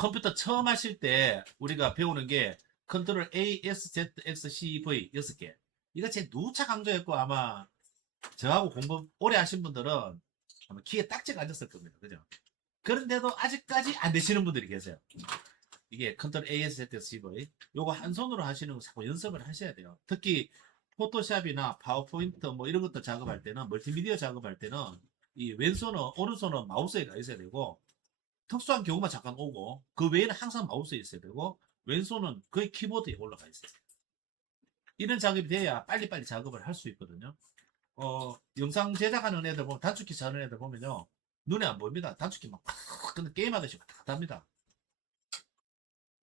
컴퓨터 처음 하실 때 우리가 배우는 게 컨트롤 A, S, Z, X, C, V 6개. 이거 제 누차 강조했고 아마 저하고 공부 오래 하신 분들은 아마 귀에 딱지가 앉았을 겁니다. 그죠? 그런데도 아직까지 안 되시는 분들이 계세요. 이게 컨트롤 A, S, Z, C, V. 요거 한 손으로 하시는 거 자꾸 연습을 하셔야 돼요. 특히 포토샵이나 파워포인트 뭐 이런 것들 작업할 때는 멀티미디어 작업할 때는 이 왼손은 오른손은 마우스에 가 있어야 되고 특수한 경우만 잠깐 오고 그 외에는 항상 마우스에 있어야 되고 왼손은 거의 키보드에 올라가 있어요. 이런 작업이 돼야 빨리빨리 작업을 할 수 있거든요. 영상 제작하는 애들 보면 단축키 차는 애들 보면요 눈에 안 보입니다. 단축키 막 근데 게임하듯이 다 합니다.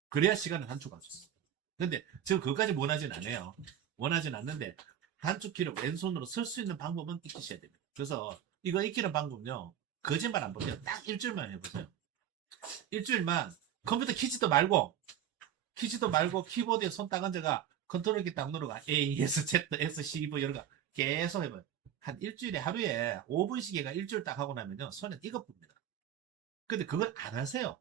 그래야 시간을 단축할 수 있어요. 근데 지금 그것까지 원하진 않아요. 원하진 않는데 단축키를 왼손으로 쓸 수 있는 방법은 익히셔야 됩니다. 그래서 이거 익히는 방법은요 거짓말 안 보세요. 딱 일주일만 해보세요. 일주일만 컴퓨터 키지도 말고 키보드에 손 딱 얹어가 컨트롤 키 딱 누르가 A, S, Z, S, C, V 이런 거 계속 해봐요. 한 일주일에 하루에 5분씩 해가 일주일 딱 하고 나면요 손에 이거 풉니다. 근데 그걸 안 하세요.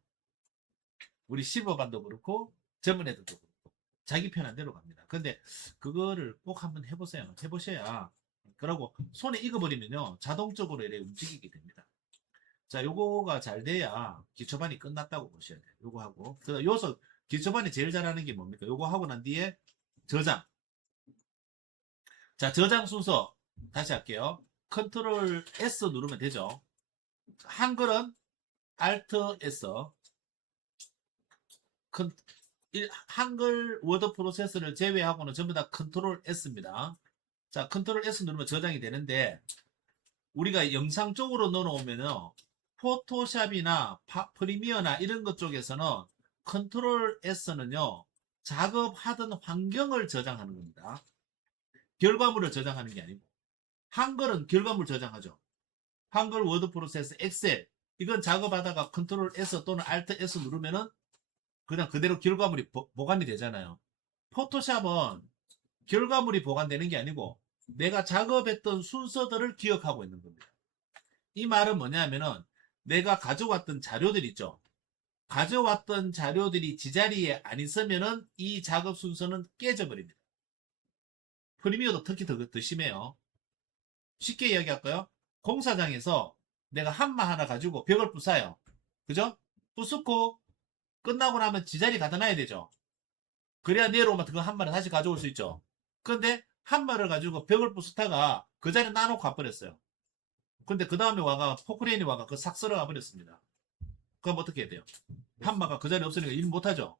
우리 실버반도 그렇고 젊은 애들도 그렇고 자기 편한 대로 갑니다. 근데 그거를 꼭 한번 해보세요. 해보셔야 그러고 손에 익어버리면요 자동적으로 이렇게 움직이게 됩니다. 자, 요거가 잘 돼야 기초반이 끝났다고 보셔야 돼요. 요거 하고. 그래서 요소, 기초반이 제일 잘하는 게 뭡니까? 요거 하고 난 뒤에 저장. 자, 저장 순서. 다시 할게요. 컨트롤 S 누르면 되죠. 한글은 Alt S. 한글 워드 프로세서를 제외하고는 전부 다 컨트롤 S입니다. 자, 컨트롤 S 누르면 저장이 되는데, 우리가 영상 쪽으로 넣어놓으면요. 포토샵이나 프리미어나 이런 것 쪽에서는 컨트롤 S는요. 작업하던 환경을 저장하는 겁니다. 결과물을 저장하는 게 아니고 한글은 결과물 저장하죠. 한글 워드 프로세서 엑셀 이건 작업하다가 컨트롤 S 또는 Alt S 누르면은 그냥 그대로 결과물이 보관이 되잖아요. 포토샵은 결과물이 보관되는 게 아니고 내가 작업했던 순서들을 기억하고 있는 겁니다. 이 말은 뭐냐면은 내가 가져왔던 자료들 있죠. 가져왔던 자료들이 제자리에 안 있으면은 이 작업 순서는 깨져버립니다. 프리미어도 특히 더 심해요. 쉽게 이야기할까요? 공사장에서 내가 한마 하나 가지고 벽을 부숴요. 그죠? 부수고 끝나고 나면 제자리 가다 놔야 되죠. 그래야 내려오면 그 한마를 다시 가져올 수 있죠. 근데 한마를 가지고 벽을 부수다가 그 자리에 놔놓고 가버렸어요. 근데 그 다음에 와가 포크레인이 와가 그 싹 쓸어가 버렸습니다. 그럼 어떻게 해야 돼요? 한마가 그 자리에 없으니까 일 못하죠.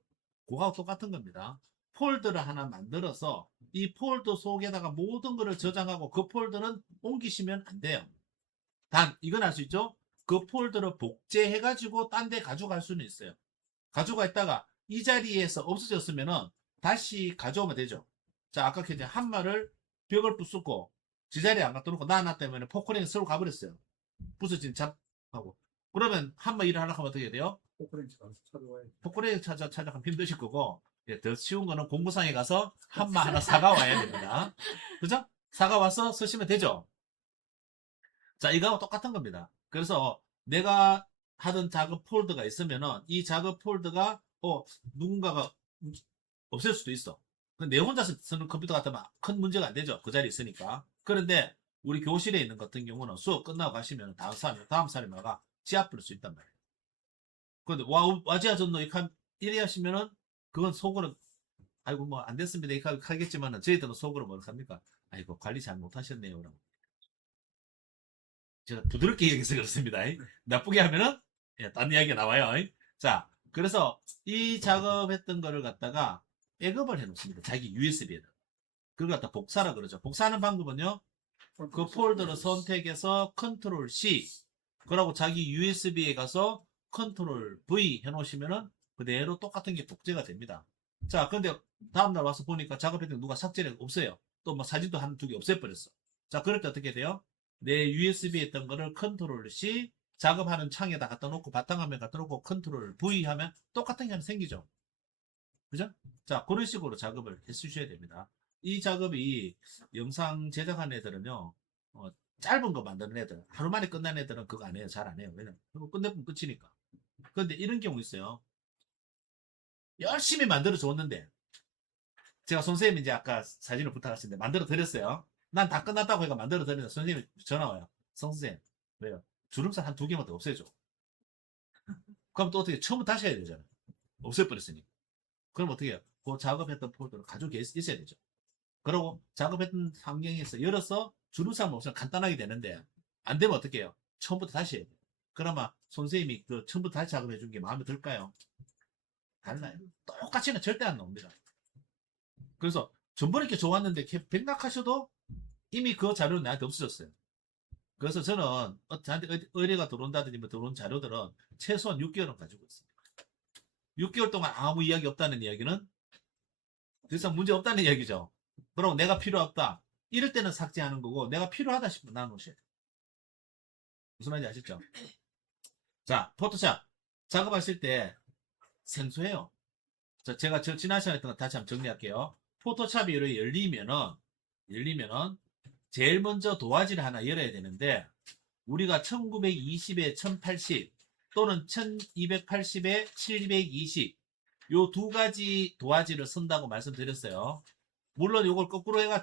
그거하고 똑같은 겁니다. 폴더를 하나 만들어서 이 폴더 속에다가 모든 것을 저장하고 그 폴더는 옮기시면 안 돼요. 단 이건 알 수 있죠? 그 폴더를 복제해가지고 딴 데 가져갈 수는 있어요. 가져가 있다가 이 자리에서 없어졌으면은 다시 가져오면 되죠. 자 아까 이제 한마를 벽을 부수고 제자리에 안 갖다 놓고 놔놨다면 포크레인 쓰러 가버렸어요. 부서진 잡하고 그러면 한마 일을 하려고 하면 어떻게 해야 돼요? 포크레인 찾아가면 힘드실 거고 더 쉬운 거는 공구상에 가서 한마 하나 사가와야 됩니다. 그죠? 사가와서 쓰시면 되죠. 자 이거하고 똑같은 겁니다. 그래서 내가 하던 작업 폴더가 있으면은 이 작업 폴더가 누군가가 없앨 수도 있어. 내 혼자 쓰는 컴퓨터 같으면 큰 문제가 안 되죠. 그 자리에 있으니까. 그런데 우리 교실에 있는 같은 경우는 수업 끝나고 가시면 다음 사람이 와가 지압부를 수 있단 말이에요. 근데 와지아전노 이래 하시면은 그건 속으로 아이고 뭐 안 됐습니다 이렇게 하겠지만은 저희들은 속으로 뭘 합니까? 아이고 관리 잘 못하셨네요. 라고. 제가 부드럽게 얘기해서 그렇습니다. 나쁘게 하면은 딴 이야기가 나와요. 자, 그래서 이 작업했던 거를 갖다가 백업을 해놓습니다. 자기 USB에다. 그걸 갖다 복사라 그러죠. 복사하는 방법은요. 그 폴더를 선택해서 컨트롤 C 그러고 자기 USB에 가서 컨트롤 V 해놓으시면은 그대로 똑같은 게 복제가 됩니다. 자, 근데 다음날 와서 보니까 작업했던 누가 삭제를 없어요. 또 뭐 사진도 한 두 개 없애버렸어. 자, 그럴 때 어떻게 돼요? 내 USB에 있던 거를 컨트롤 C 작업하는 창에다 갖다 놓고 바탕화면 갖다 놓고 컨트롤 V 하면 똑같은 게 하나 생기죠. 그죠? 자, 그런 식으로 작업을 해 주셔야 됩니다. 이 작업이 영상 제작하는 애들은요, 짧은 거 만드는 애들, 하루 만에 끝나는 애들은 그거 안 해요. 잘 안 해요. 왜냐면, 그거 끝내면 끝이니까. 그런데 이런 경우 있어요. 열심히 만들어 줬는데 제가 선생님 이제 아까 사진을 부탁하셨는데 만들어 드렸어요. 난 다 끝났다고 해가 만들어 드렸는데 선생님이 전화 와요. 선생님 왜요? 주름살 한 2개만 더 없애줘. 그럼 또 어떻게 처음부터 다시 해야 되잖아요. 없애버렸으니. 그럼 어떻게 해요? 그 작업했던 폴더를 가지고 있어야 되죠. 그러고 작업했던 환경에서 열어서 주름살 없으면 간단하게 되는데 안 되면 어떻게 해요? 처음부터 다시 해야 돼요. 그러면 선생님이 그 처음부터 다시 작업해 준 게 마음에 들까요? 달라요. 똑같이는 절대 안 나옵니다. 그래서 전번에 이렇게 좋았는데 백락하셔도 이미 그 자료는 나한테 없어졌어요. 그래서 저는 저한테 의뢰가 들어온다든지 뭐 들어온 자료들은 최소한 6개월은 가지고 있습니다. 6개월 동안 아무 이야기 없다는 이야기는 더 이상 문제 없다는 이야기죠. 그럼 내가 필요 없다. 이럴 때는 삭제하는 거고 내가 필요하다 싶으면 나누셔야 돼요. 무슨 말인지 아시죠? 자, 포토샵 작업하실 때 생소해요. 제가 지난 시간에 했던 거 다시 한번 정리할게요. 포토샵이 열리면은 제일 먼저 도화지를 하나 열어야 되는데 우리가 1920에 1080 또는 1280에 720 요 두 가지 도화지를 쓴다고 말씀드렸어요. 물론 요걸 거꾸로 해가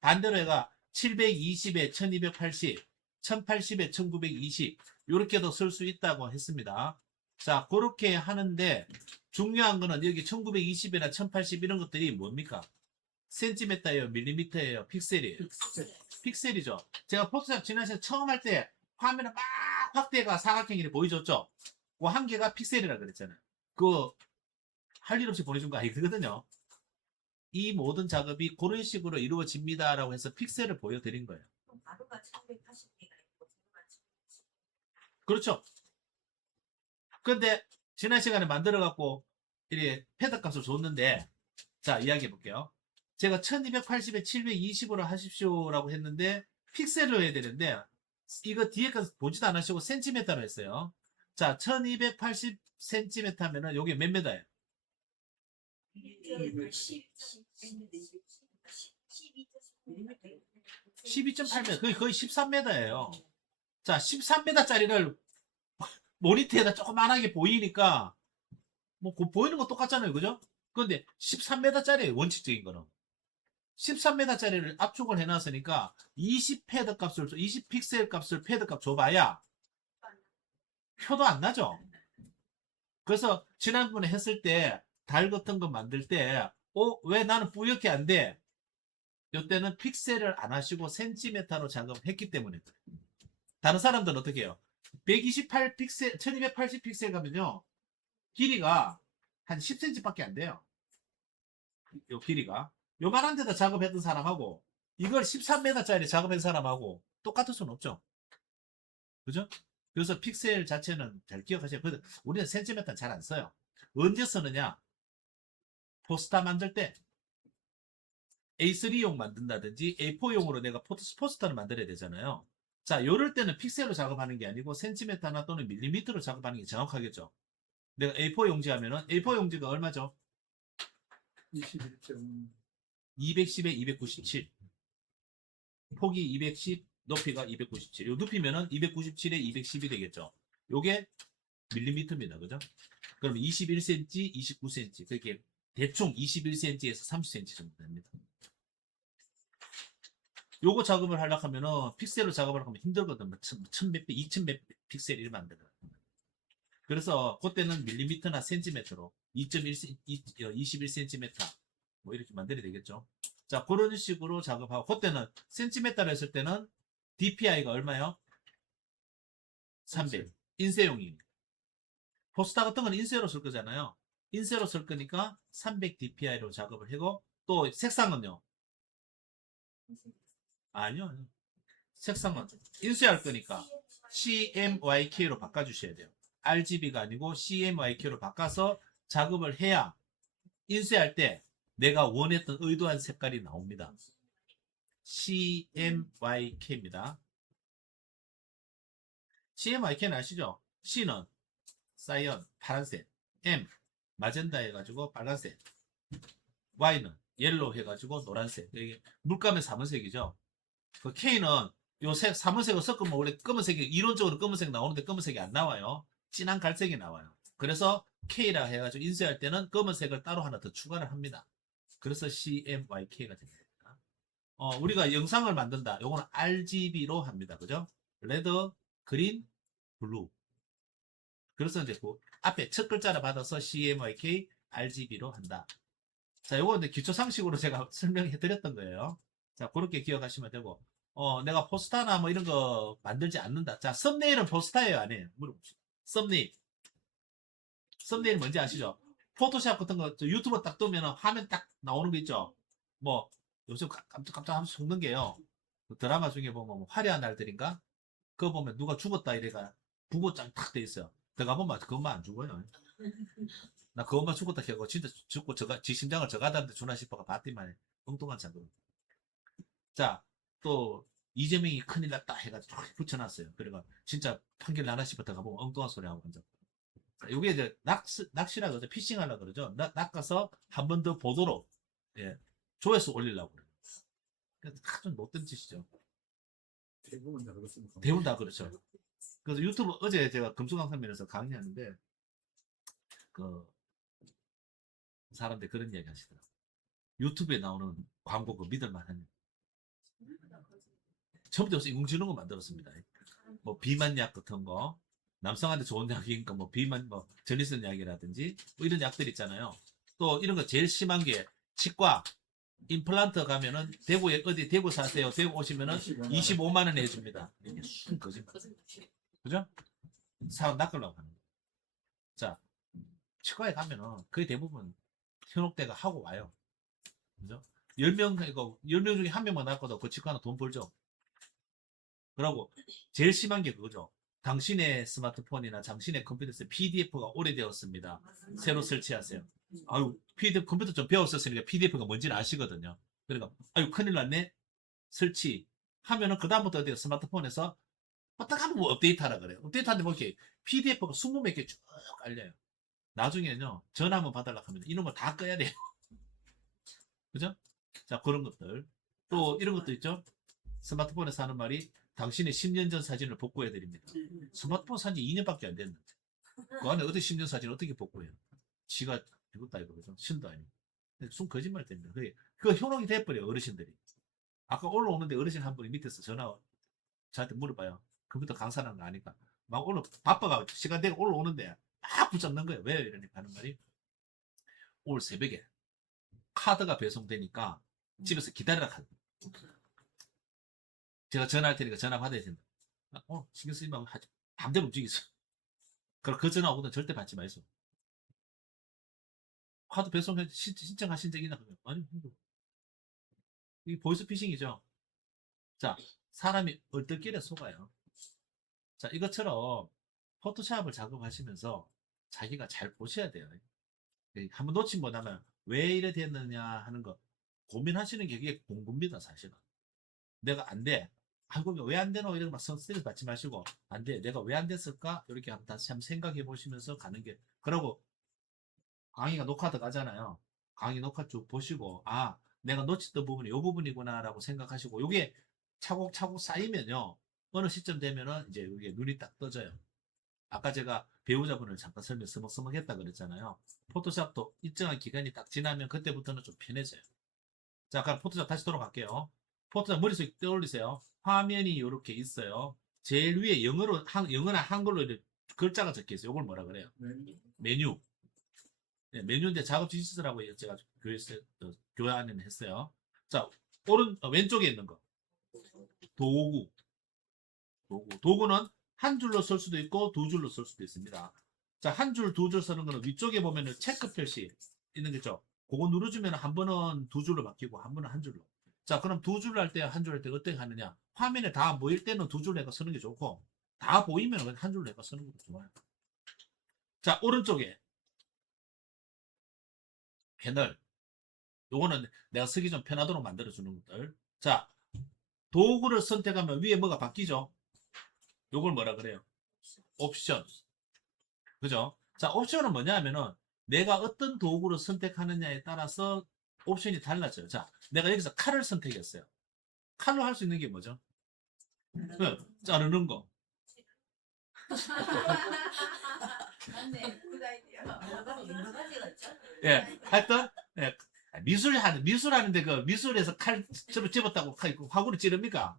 반대로 해가 720에 1280 1080에 1920 요렇게도 쓸 수 있다고 했습니다. 자, 그렇게 하는데 중요한 거는 여기 1920이나 1080 이런 것들이 뭡니까? 센티미터예요, 밀리미터예요, 픽셀이에요. 픽셀이죠. 제가 포토샵 지난 시간에 처음 할 때 화면을 막 확대가 사각형이 보여줬죠. 그 한 개가 픽셀이라 그랬잖아요. 그 할 일 없이 보내준 거 아니거든요. 이 모든 작업이 그런 식으로 이루어집니다라고 해서 픽셀을 보여드린 거예요. 가루가 1180개가 있고 그렇죠. 근데 지난 시간에 만들어 갖고 이렇게 패드 값을 줬는데 자 이야기해 볼게요. 제가 1280에 720으로 하십시오라고 했는데 픽셀로 해야 되는데 이거 뒤에까지 보지도 않으시고 센티미터로 했어요. 자 1280 센티미터면은 요게 몇 메다예요? 12.8m 거의 13m예요. 자 13m짜리를 모니터에다 조그만하게 보이니까 뭐 보이는 거 똑같잖아요, 그죠? 그런데 13m짜리 원칙적인 거는 13m짜리를 압축을 해놨으니까 20패드 값을 20픽셀 값을 패드 값 줘봐야 표도 안 나죠. 그래서 지난번에 했을 때 달 같은 거 만들 때 왜 나는 뿌옇게 안 돼? 이때는 픽셀을 안 하시고 센티미터로 작업했기 때문에 그래요. 다른 사람들은 어떻게 해요? 128픽셀, 1280픽셀 가면요 길이가 한 10cm밖에 안 돼요. 요 길이가 요만한 데다 작업했던 사람하고 이걸 13m짜리 작업한 사람하고 똑같을 수는 없죠. 그죠? 그래서 픽셀 자체는 잘 기억하셔야 돼요. 우리는 센티미터는 잘 안 써요. 언제 쓰느냐? 포스터 만들 때 A3용 만든다든지 A4용으로 내가 포스터를 만들어야 되잖아요. 자, 요럴 때는 픽셀로 작업하는 게 아니고 센티미터나 또는 밀리미터로 작업하는 게 정확하겠죠. 내가 A4 용지 하면은 A4 용지가 얼마죠? 21점 210에 297. 폭이 210, 높이가 297. 요 높이면은 297에 210이 되겠죠. 요게 밀리미터입니다. 그죠? 그럼 21cm, 29cm. 그렇게 대충 21cm에서 30cm 정도 됩니다. 요거 작업을 하려고 하면은 픽셀로 작업을 하면 힘들거든. 뭐 1000몇 배, 2000몇 픽셀 이러면 안 되거든. 그래서 그때는 밀리미터나 센티미터로 21cm 뭐 이렇게 만들어야 되겠죠. 자, 그런 식으로 작업하고 그때는 센티미터로 했을 때는 DPI가 얼마요? 300. 인쇄용이. 포스터 같은 건 인쇄로 쓸 거잖아요. 인쇄로 쓸 거니까 300 DPI로 작업을 하고 또 색상은요? 아니요. 색상은 인쇄할 거니까 CMYK로 바꿔주셔야 돼요. RGB가 아니고 CMYK로 바꿔서 작업을 해야 인쇄할 때 내가 원했던 의도한 색깔이 나옵니다. CMYK입니다. CMYK는 아시죠? C는 사이언, 파란색, M, 마젠다 해가지고 빨간색, Y는 옐로우 해가지고 노란색. 이게 물감의 사문색이죠. 그 K는 요 색, 사문색을 섞으면 원래 검은색이, 이론적으로 검은색 나오는데 검은색이 안 나와요. 진한 갈색이 나와요. 그래서 K라 해가지고 인쇄할 때는 검은색을 따로 하나 더 추가를 합니다. 그래서 CMYK가 됩니다. 우리가 영상을 만든다. 요거는 RGB로 합니다. 그죠? 레드, 그린, 블루. 그래서 이제 그 앞에 첫 글자를 받아서 CMYK, RGB로 한다. 자, 요거 이제 기초 상식으로 제가 설명해 드렸던 거예요. 자, 그렇게 기억하시면 되고, 내가 포스터나 뭐 이런 거 만들지 않는다. 자, 썸네일은 포스터예요, 아니에요? 물어봅시다. 썸네일. 썸네일 뭔지 아시죠? 포토샵 같은 거, 유튜브 딱 뜨면 화면 딱 나오는 거 있죠? 뭐, 요즘 깜짝깜짝 하면서 속는 게요. 그 드라마 중에 보면 뭐 화려한 날들인가? 그거 보면 누가 죽었다 이래가 부고장 탁 돼 있어요. 내가 보면 그것만 안 죽어요. 나 그것만 죽었다 해고 진짜 죽고 지 심장을 저가다는데 주나 싶어가 봤더만 엉뚱한 장군. 자, 또 이재명이 큰일 났다 해가지고 붙여놨어요. 그래가 진짜 판결 나나 싶었다가 보면 엉뚱한 소리 하고 앉아. 이게 이제 낚시라 그러죠. 피싱하려 그러죠. 낚아서 한 번 더 보도록 예, 조회수 올리려고 그래요. 그래서 아주 못된 짓이죠. 대부분 다 그렇습니다. 대부분 다 그렇죠. 그래서 유튜브 어제 제가 금수강산면에서 강의하는데 그 사람들 그런 이야기 하시더라고요. 유튜브에 나오는 광고 그 믿을만한 처음부터 인공지능을 만들었습니다. 뭐 비만약 같은 거 남성한테 좋은 약이니까 뭐 비만 뭐 전리선 약이라든지 뭐 이런 약들 있잖아요. 또 이런 거 제일 심한 게 치과 임플란트 가면은 대구에 어디 대구 사세요. 대구 오시면은 25만 원 해줍니다. 이게 순 거짓말. 그죠? 사람 낚으려고 하는 거. 자, 치과에 가면은 거의 대부분 현혹대가 하고 와요. 그죠? 10명, 이거 10명 중에 한 명만 낚아도 그 치과는 돈 벌죠. 그러고 제일 심한 게 그거죠. 당신의 스마트폰이나 당신의 컴퓨터에서 PDF가 오래되었습니다. 새로 설치하세요. 아유, PDF 컴퓨터 좀 배웠었으니까 PDF가 뭔지는 아시거든요. 그러니까 아유 큰일 났네. 설치 하면은 그 다음부터 어때요? 스마트폰에서 딱 하면 뭐 업데이트하라 그래요. 업데이트하는데 뭐 이렇게 PDF가 20몇 개 쭉 깔려요. 나중에는요 전화 한번 받으려고 하면 이런 거 다 꺼야 돼요. 그죠? 자, 그런 것들. 또 이런 것도 있죠. 스마트폰에서 하는 말이 당신의 10년 전 사진을 복구해 드립니다. 스마트폰 산지 2년밖에 안 됐는데 그 안에 어디 10년 사진 어떻게 복구해요? 지가 죽었다 이거죠. 신도 아니고. 순 거짓말 때문에 그 현혹이 돼버려요. 어르신들이. 아까 올라오는데 어르신 한 분이 밑에서 전화 저한테 물어봐요. 컴퓨터 강사라는 거 아니까. 막 오늘 바빠가 시간 되고 올라오는데 막 붙잡는 거예요. 왜 이러니까 하는 말이 오늘 새벽에 카드가 배송되니까 집에서 기다리라 카드. 제가 전화할 테니까 전화 받아야 된다. 신경 쓰지 말고 하지. 밤대로 움직이세요. 그럼 그 전화 오거든 절대 받지 마이소. 카드 배송 신청하신 적 있나? 아니, 이게 보이스피싱이죠. 자, 사람이 얼떨결에 속아요. 자, 이것처럼 포토샵을 작업하시면서 자기가 잘 보셔야 돼요. 한번 놓친 못하면 왜 이래 됐느냐 하는 거 고민하시는 게 그게 공부입니다, 사실은. 내가 안 돼. 아이고, 왜 안 되노? 이런 막 스트레스 받지 마시고, 안 돼. 내가 왜 안 됐을까? 이렇게 다시 한번 생각해 보시면서 가는 게, 그러고 강의가 녹화 들어가잖아요. 강의 녹화 쭉 보시고, 아, 내가 놓쳤던 부분이 이 부분이구나라고 생각하시고, 요게 차곡차곡 쌓이면요. 어느 시점 되면은 이제 이게 눈이 딱 떠져요. 아까 제가 배우자분을 잠깐 설명 서먹서먹했다 그랬잖아요. 포토샵도 일정한 기간이 딱 지나면 그때부터는 좀 편해져요. 자, 그럼 포토샵 다시 돌아갈게요. 포토샵 머릿속에 떠올리세요. 화면이 이렇게 있어요. 제일 위에 영어나 한글로 이렇게 글자가 적혀 있어요. 이걸 뭐라 그래요? 메뉴. 네, 메뉴인데 작업 지시서라고 제가 교회 안에는 했어요. 자, 왼쪽에 있는 거. 도구. 도구는 한 줄로 쓸 수도 있고 두 줄로 쓸 수도 있습니다. 자, 한 줄, 두 줄 쓰는 거는 위쪽에 보면은 체크 표시 있는 거죠. 그거 누르주면 한 번은 두 줄로 바뀌고 한 번은 한 줄로. 자, 그럼 두 줄로 할 때, 한 줄 할 때 어떻게 하느냐? 화면에 다 모일 때는 두 줄로 해서 쓰는 게 좋고, 다 보이면 한 줄로 해서 쓰는 것도 좋아요. 자, 오른쪽에 패널. 요거는 내가 쓰기 좀 편하도록 만들어주는 것들. 자, 도구를 선택하면 위에 뭐가 바뀌죠? 요걸 뭐라 그래요? 옵션. 그죠? 자, 옵션은 뭐냐 하면은 내가 어떤 도구를 선택하느냐에 따라서 옵션이 달라져요. 자, 내가 여기서 칼을 선택했어요. 칼로 할 수 있는 게 뭐죠? 자르는 거. 맞네. 굿 아이디어. 예, 하여튼, 예, 미술 하는데 그 미술에서 칼 집었다고 화구를 찌릅니까?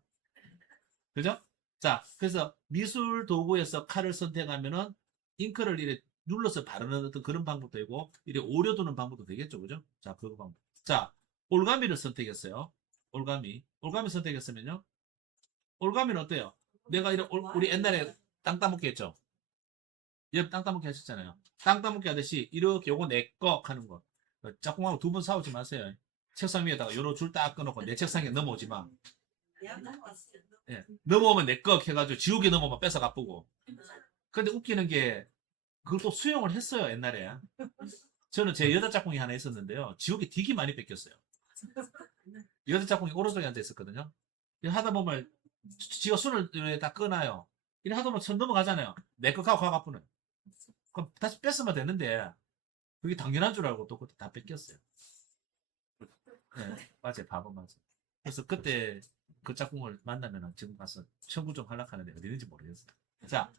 그죠? 자, 그래서 미술 도구에서 칼을 선택하면은 잉크를 이렇게 눌러서 바르는 어떤 그런 방법도 되고, 이렇게 오려두는 방법도 되겠죠. 그죠? 자, 그거 방법. 자, 올가미를 선택했어요. 올가미 선택했으면요. 올가미는 어때요? 내가 우리 옛날에 땅 따먹기 했죠? 여러분 땅 따먹기 하셨잖아요. 땅 따먹기 하듯이 이렇게 요거 내 거 하는 거. 짝꿍하고 두 분 싸우지 마세요. 책상 위에다가 요로 줄 딱 꺼놓고 내 책상에 넘어오지 마. 예, 넘어오면 내 거 해가지고 지우개 넘어오면 뺏어 갚고. 근데 웃기는 게 그걸 또 수용을 했어요 옛날에. 저는 제 여자 짝꿍이 하나 있었는데요. 지우개 되게 많이 뺏겼어요. 여자 짝꿍이 오른쪽에 앉아 있었거든요. 이렇게 하다 보면 지가 손을 다 꺼놔요. 이래 하다 보면 선 넘어가잖아요. 내 거 갖고 가갚는 그럼 다시 뺐으면 되는데 그게 당연한 줄 알고 또 그때 다 뺏겼어요. 네, 맞아요. 바보 맞아요. 그래서 그때 그 짝꿍을 만나면 지금 가서 청구 좀 하려고 하는데 어디 있는지 모르겠어요. 자,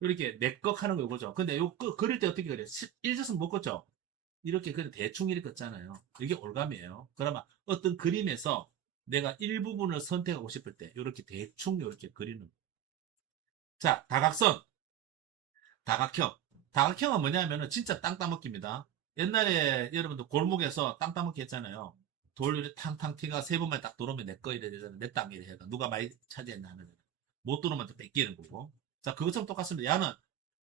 이렇게 내 거 하는 거 이거죠. 근데 요 그릴 때 어떻게 그래? 일젓은 못 걷죠? 이렇게 그냥 대충 이렇게 걷잖아요. 이게 올감이에요. 그러면 어떤 그림에서 내가 일부분을 선택하고 싶을 때 이렇게 대충 이렇게 그리는 거. 자, 다각선, 다각형. 다각형은 뭐냐면은 진짜 땅 따먹기입니다. 옛날에 여러분들 골목에서 땅 따먹기 했잖아요. 돌 이렇게 탕탕 튀가 세 번만 딱 들어오면 내 거 이래 되잖아. 내 땅 이래 해가 누가 많이 차지했나 하는. 못 들어오면 또 뺏기는 거고. 자, 그것처럼 똑같습니다. 야는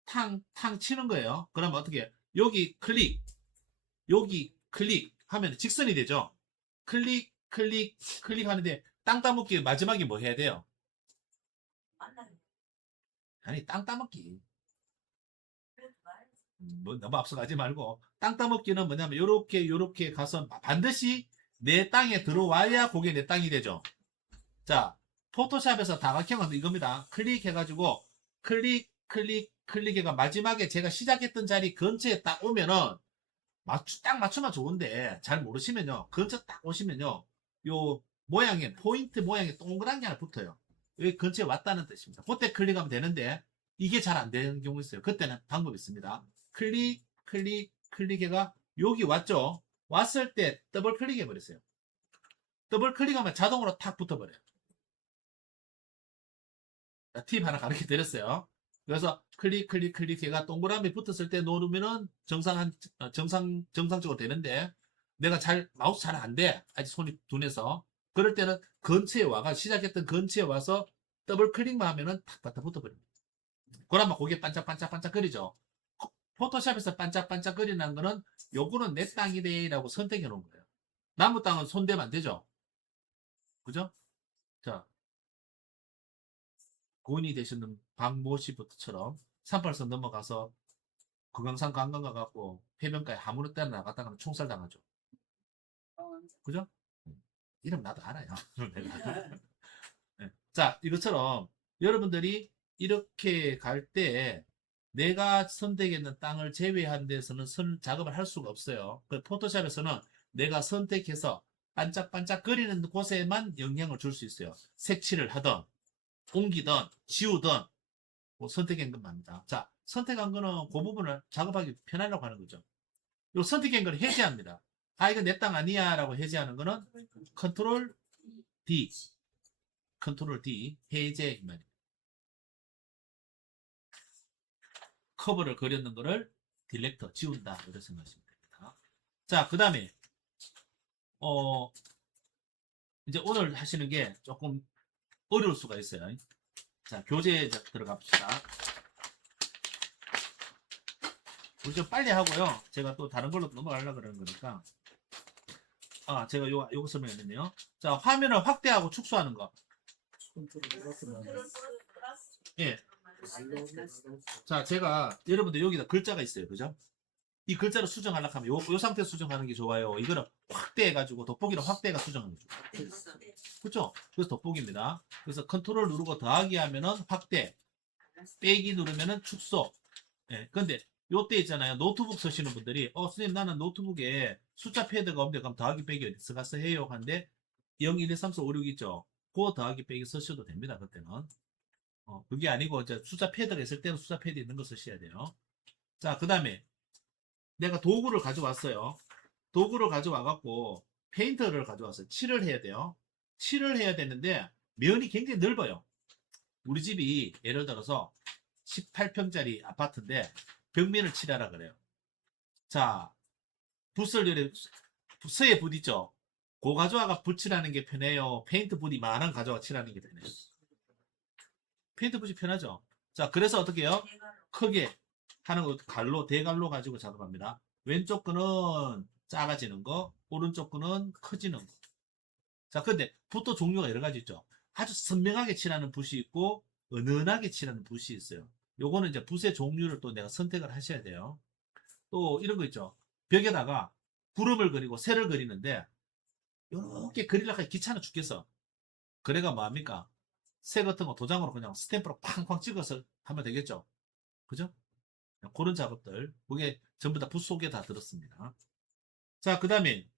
탕 치는 거예요. 그러면 어떻게 여기 클릭, 여기 클릭 하면 직선이 되죠. 클릭, 클릭, 클릭 하는데 땅 따먹기 마지막에 뭐 해야 돼요? 아니, 땅 따먹기. 뭐 너무 앞서가지 말고 땅 따먹기는 뭐냐면 요렇게 가서 반드시 내 땅에 들어와야 그게 내 땅이 되죠. 자, 포토샵에서 다각형은 이겁니다. 클릭해가지고 클릭해가 마지막에 제가 시작했던 자리 근처에 딱 오면은 딱 맞추면 좋은데 잘 모르시면요. 근처 딱 오시면요. 요 모양에 포인트 모양에 동그란 게 하나 붙어요. 여기 근처에 왔다는 뜻입니다. 그때 클릭하면 되는데 이게 잘 안 되는 경우 있어요. 그때는 방법이 있습니다. 클릭해가 여기 왔죠. 왔을 때 더블 클릭해 버렸어요. 더블 클릭하면 자동으로 탁 붙어버려요. 팁 하나 가르쳐 드렸어요. 그래서 클릭해가 동그라미 붙었을 때 누르면은 정상적으로 되는데 내가 마우스 잘 안 돼. 아직 손이 둔해서. 그럴 때는 근처에 와가 시작했던 근처에 와서 더블 클릭만 하면은 탁 붙어버립니다. 그러면 거기에 반짝반짝거리죠. 포토샵에서 반짝반짝거리는 거는 요거는 내 땅이래 라고 선택해 놓은 거예요. 나무 땅은 손대면 안 되죠. 그죠? 자, 고인이 되시는 박모 씨부터처럼 38선 넘어가서 금강산 관광 가갖고 해변가에 아무런 때나 나갔다가 총살 당하죠. 그죠? 이름 나도 알아요. 네. 자, 이것처럼 여러분들이 이렇게 갈 때 내가 선택했는 땅을 제외한 데서는 작업을 할 수가 없어요. 그 포토샵에서는 내가 선택해서 반짝반짝거리는 곳에만 영향을 줄 수 있어요. 색칠을 하든 옮기든 지우든 뭐 선택한 것만입니다. 자, 선택한 거는 그 부분을 작업하기 편하려고 하는 거죠. 요 선택한 걸 해제합니다. 아, 이거 내 땅 아니야 라고 해제하는 거는 컨트롤 D, 컨트롤 D, 해제 이 말입니다. 커버를 그렸는 거를 딜렉터, 지운다 이렇게 생각하시면 됩니다. 자, 그 다음에 이제 오늘 하시는 게 조금 어려울 수가 있어요. 자, 교재 들어가 봅시다. 우리 좀 빨리 하고요. 제가 또 다른 걸로 넘어가려고 그러는 거니까. 제가 요거 설명했네요. 자, 화면을 확대하고 축소하는 거. 예. 자, 제가 여러분들 여기다 글자가 있어요. 그죠? 이 글자를 수정하려고 하면 요 상태 수정하는 게 좋아요. 이거는 확대해가지고 돋보기를 확대해가 수정하는 거죠. 그렇죠? 그래서 돋보기입니다. 그래서 컨트롤 누르고 더하기 하면은 확대, 빼기 누르면은 축소. 예. 근데 요때 있잖아요. 노트북 쓰시는 분들이 선생님 나는 노트북에 숫자 패드가 없는데 그럼 더하기 빼기 어디서 가서 해요? 하는데 0, 1, 2, 3, 4, 5, 6 있죠? 그 더하기 빼기 쓰셔도 됩니다. 그때는. 그게 아니고 이제 숫자 패드가 있을 때는 숫자 패드 있는 거 쓰셔야 돼요. 자, 그 다음에 내가 도구를 가져왔어요. 도구를 가져와갖고 페인터를 가져왔어요. 칠을 해야 돼요. 칠을 해야 되는데 면이 굉장히 넓어요. 우리 집이 예를 들어서 18평짜리 아파트인데 벽면을 칠하라 그래요. 자, 붓을 이렇게 붓에 붓 있죠. 그 가져와가 붓칠하는 게 편해요. 페인트 붓이 많은 가져와 칠하는 게 편해요. 페인트 붓이 편하죠. 자, 그래서 어떻게 해요? 내가 크게 하는 거 갈로 대갈로 가지고 작업합니다. 왼쪽 거는 작아지는 거, 오른쪽 거는 커지는 거. 자, 근데 붓도 종류가 여러 가지 있죠. 아주 선명하게 칠하는 붓이 있고 은은하게 칠하는 붓이 있어요. 요거는 이제 붓의 종류를 또 내가 선택을 하셔야 돼요. 또 이런 거 있죠. 벽에다가 구름을 그리고 새를 그리는데 이렇게 그리려고 하기 귀찮아 죽겠어. 그래가 뭐합니까? 새 같은 거 도장으로 그냥 스탬프로 팡팡 찍어서 하면 되겠죠. 그죠? 그런 작업들. 그게 전부 다 붓 속에 다 들었습니다. 자, 그 다음에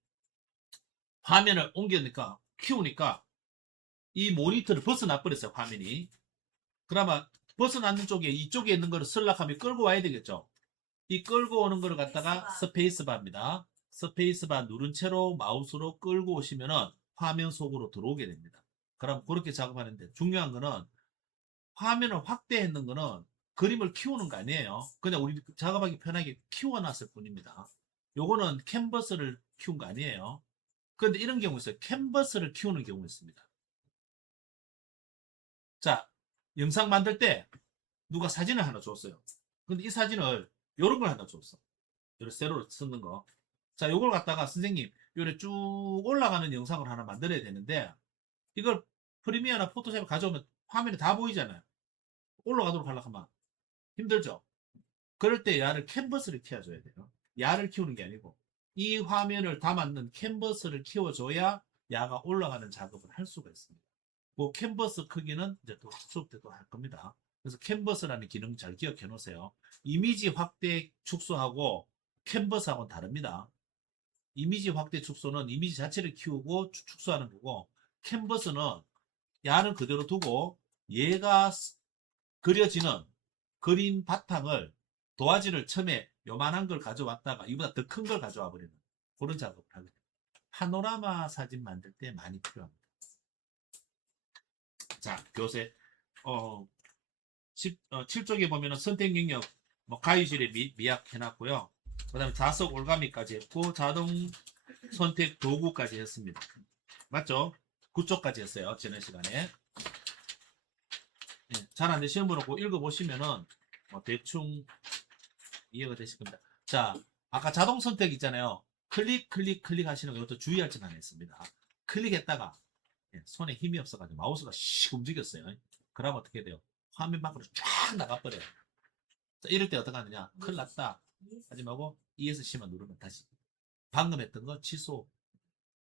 화면을 옮기니까, 키우니까 이 모니터를 벗어나 버렸어요, 화면이. 그러면 벗어나는 쪽에 이쪽에 있는 거를 슬락하면 끌고 와야 되겠죠. 이 끌고 오는 거를 갖다가 스페이스바입니다. 스페이스바 누른 채로 마우스로 끌고 오시면은 화면 속으로 들어오게 됩니다. 그럼 그렇게 작업하는데 중요한 거는 화면을 확대했는 거는 그림을 키우는 거 아니에요. 그냥 우리 작업하기 편하게 키워놨을 뿐입니다. 요거는 캔버스를 키운 거 아니에요. 그런데 이런 경우 있어요. 캔버스를 키우는 경우 있습니다. 자, 영상 만들 때 누가 사진을 하나 줬어요. 근데 이 사진을 요런 걸 하나 줬어. 요런 세로로 쓰는 거. 자, 요걸 갖다가 선생님 요래 쭉 올라가는 영상을 하나 만들어야 되는데 이걸 프리미어나 포토샵에 가져오면 화면이 다 보이잖아요. 올라가도록 하려고 하면 힘들죠. 그럴 때 야를 캔버스를 키워줘야 돼요. 야를 키우는 게 아니고 이 화면을 담았는 캔버스를 키워줘야 야가 올라가는 작업을 할 수가 있습니다. 그 캔버스 크기는 이제 또 수업 때 또 할 겁니다. 그래서 캔버스라는 기능 잘 기억해 놓으세요. 이미지 확대 축소하고 캔버스하고는 다릅니다. 이미지 확대 축소는 이미지 자체를 키우고 축소하는 거고 캔버스는 야는 그대로 두고 얘가 그려지는 그림 바탕을 도화지를 처음에 요만한 걸 가져왔다가 이보다 더 큰 걸 가져와 버리는 그런 작업을 하거든요. 파노라마 사진 만들 때 많이 필요합니다. 자, 교재 7쪽에 보면은 선택 영역 뭐 가위질에 미약 해놨고요. 그 다음에 자석 올가미까지 했고 자동 선택 도구까지 했습니다. 맞죠? 9쪽까지 했어요. 지난 시간에. 잘 안 되시는 분은 꼭 읽어보시면은 뭐 대충 이해가 되실 겁니다. 자, 아까 자동 선택 있잖아요. 클릭 하시는 것도 주의할 점 하나 있습니다. 클릭했다가 손에 힘이 없어가지고 마우스가 씩 움직였어요. 그러면 어떻게 돼요? 화면 밖으로 쫙 나가버려요. 자, 이럴 때 어떻게 하느냐? 큰일 났다. 하지 말고 ESC만 누르면 다시 방금 했던 거 취소.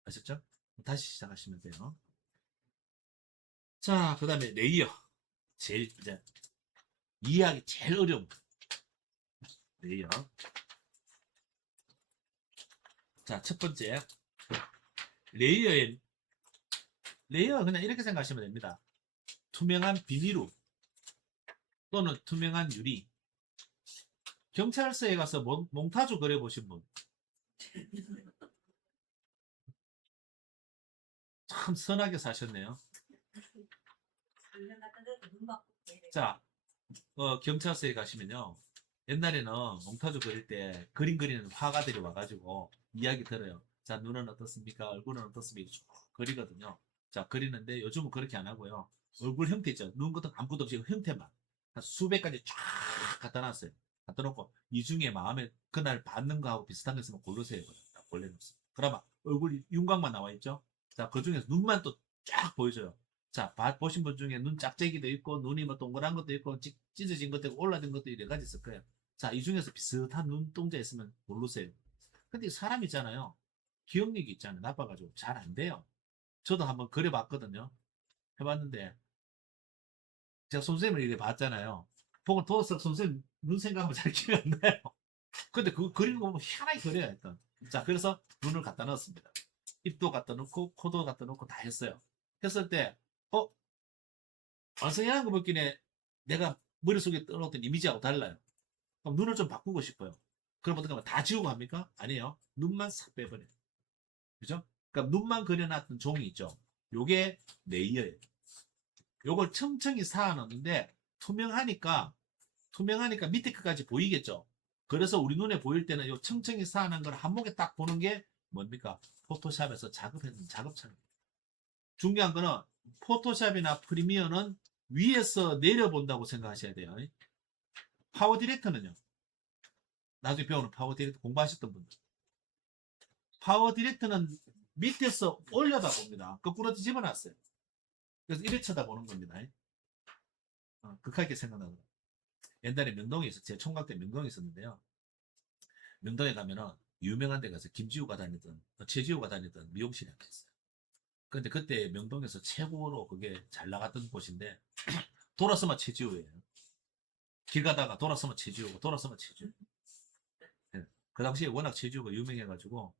아셨죠? 다시 시작하시면 돼요. 자, 그 다음에 레이어. 제일 이제 이해하기 제일 어려운 레이어. 자, 첫 번째 레이어 그냥 이렇게 생각하시면 됩니다. 투명한 비닐로 또는 투명한 유리. 경찰서에 가서 몽타주 그려보신 분. 참 선하게 사셨네요. 자, 경찰서에 가시면요. 옛날에는 몽타주 그릴 때 그림 그리는 화가들이 와가지고 이야기 들어요. 자, 눈은 어떻습니까? 얼굴은 어떻습니까? 쭉 그리거든요. 자, 그리는데 요즘은 그렇게 안 하고요. 얼굴 형태 있죠. 눈 같은 거 아무것도 없이 형태만. 한 수백 가지 쫙 갖다 놨어요. 갖다 놓고 이 중에 마음에 그날 받는 거하고 비슷한 거 있으면 고르세요. 골라놓습니다. 그러면 얼굴이 윤곽만 나와 있죠. 자, 그 중에서 눈만 또 쫙 보여줘요. 자, 보신 분 중에 눈 짝짝이도 있고, 눈이 뭐 동그란 것도 있고, 찢어진 것도 있고, 올라진 것도 여러 가지 있을 거예요. 자, 이 중에서 비슷한 눈동자 있으면 고르세요. 근데 사람 있잖아요. 기억력이 있잖아요. 나빠가지고 잘 안 돼요. 저도 한번 그려봤거든요. 해봤는데, 제가 선생님을 이렇게 봤잖아요. 보고 도서 선생님 눈 생각하면 잘 기억 안 나요. 근데 그거 그리는 거 보면 희한하게 그려요, 일단. 자, 그래서 눈을 갖다 넣었습니다. 입도 갖다 놓고, 코도 갖다 놓고 다 했어요. 했을 때, 완성이라는 거 보기에 내가 머릿속에 떠올랐던 이미지하고 달라요. 그럼 눈을 좀 바꾸고 싶어요. 그럼 어떻게 하면 다 지우고 합니까? 아니에요. 눈만 싹 빼버려요. 그죠? 그러니까 눈만 그려놨던 종이 있죠. 요게 레이어예요. 요걸 층층이 쌓아놓는데 투명하니까 밑에 끝까지 보이겠죠. 그래서 우리 눈에 보일 때는 요 층층이 쌓아놓은 걸 한목에 딱 보는 게 뭡니까? 포토샵에서 작업했는 작업처럼. 중요한 거는 포토샵이나 프리미어는 위에서 내려본다고 생각하셔야 돼요. 파워 디렉터는요. 나중에 배우는 파워 디렉터 공부하셨던 분들. 파워 디렉터는 밑에서 올려다 봅니다. 거꾸로 집어놨어요. 그래서 이래 쳐다보는 겁니다. 극하게 생각나는. 옛날에 명동에 제 총각 때 명동에 있었는데요. 명동에 가면은 유명한 데 가서 김지우가 다니던, 최지우가 다니던 미용실이 하나 있어요. 근데 그때 명동에서 최고로 그게 잘 나갔던 곳인데, 돌아서면 최지우예요. 길 가다가 돌아서면 최지우고, 돌아서면 최지우. 예. 그 당시에 워낙 최지우가 유명해가지고,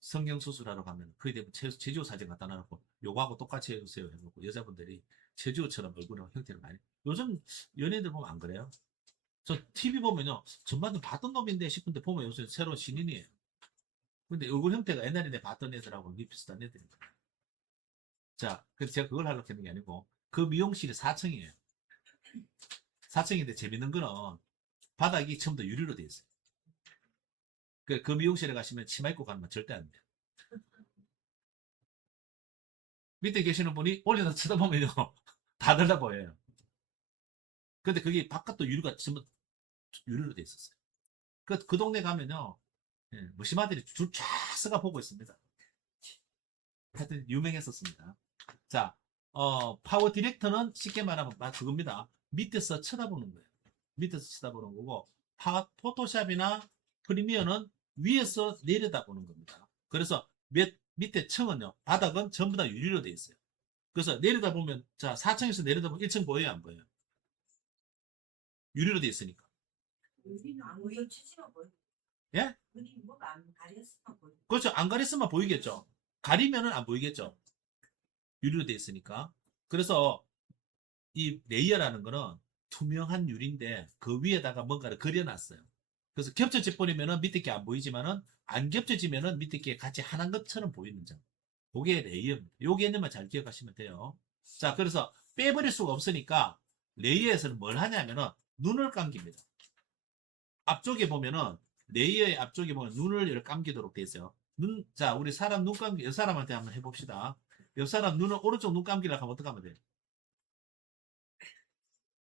성경수술하러 가면 거의 대부분 최지우 사진 갖다 놔놓고, 요거하고 똑같이 해주세요. 해놓고, 여자분들이 최지우처럼 얼굴이나 형태를 많이. 요즘 연예인들 보면 안 그래요? 저 TV 보면요, 전반전 봤던 놈인데 싶은데 보면 요새 새로운 신인이에요. 근데 얼굴 형태가 옛날에 내 봤던 애들하고 비슷한 애들입니다. 자, 그래서 제가 그걸 하려고 했는 게 아니고, 그 미용실이 4층이에요. 4층인데 재밌는 거는 바닥이 처음부터 유리로 되어 있어요. 그 미용실에 가시면 치마 입고 가면 절대 안 돼요. 밑에 계시는 분이 올려서 쳐다보면요, 다 달라 보여요. 근데 그게 바깥도 유리가 전부 유리로 되어 있었어요. 그 동네 가면요, 예, 무심아들이 줄 쫙 서가 보고 있습니다. 하여튼 유명했었습니다. 자, 파워 디렉터는 쉽게 말하면 그겁니다. 밑에서 쳐다보는 거예요. 밑에서 쳐다보는 거고, 포토샵이나 프리미어는 위에서 내려다보는 겁니다. 그래서 밑에 층은요, 바닥은 전부 다 유리로 되어 있어요. 그래서 내려다보면, 자, 4층에서 내려다보면 1층 보여요, 안 보여요? 유리로 되어 있으니까. 우리는 안 보여 치지만 보여. 예? 우리 뭐안 가렸으면 보여. 그렇죠. 안 가렸으면 보이겠죠. 가리면은 안 보이겠죠. 유리로 되어 있으니까. 그래서 이 레이어라는 거는 투명한 유리인데 그 위에다가 뭔가를 그려놨어요. 그래서 겹쳐져 버리면은 밑에 게 안 보이지만은 안 겹쳐지면은 밑에 게 같이 하나인 것처럼 보이는 점. 그게 레이어입니다. 요 개념만 잘 기억하시면 돼요. 자, 그래서 빼버릴 수가 없으니까 레이어에서는 뭘 하냐면은 눈을 감깁니다. 앞쪽에 보면은 레이어의 앞쪽에 보면 눈을 이렇게 감기도록 돼 있어요. 자, 우리 사람 눈 감기, 옆 사람한테 한번 해봅시다. 옆 사람 눈을 오른쪽 눈 감기려고 하면 어떡하면 돼요?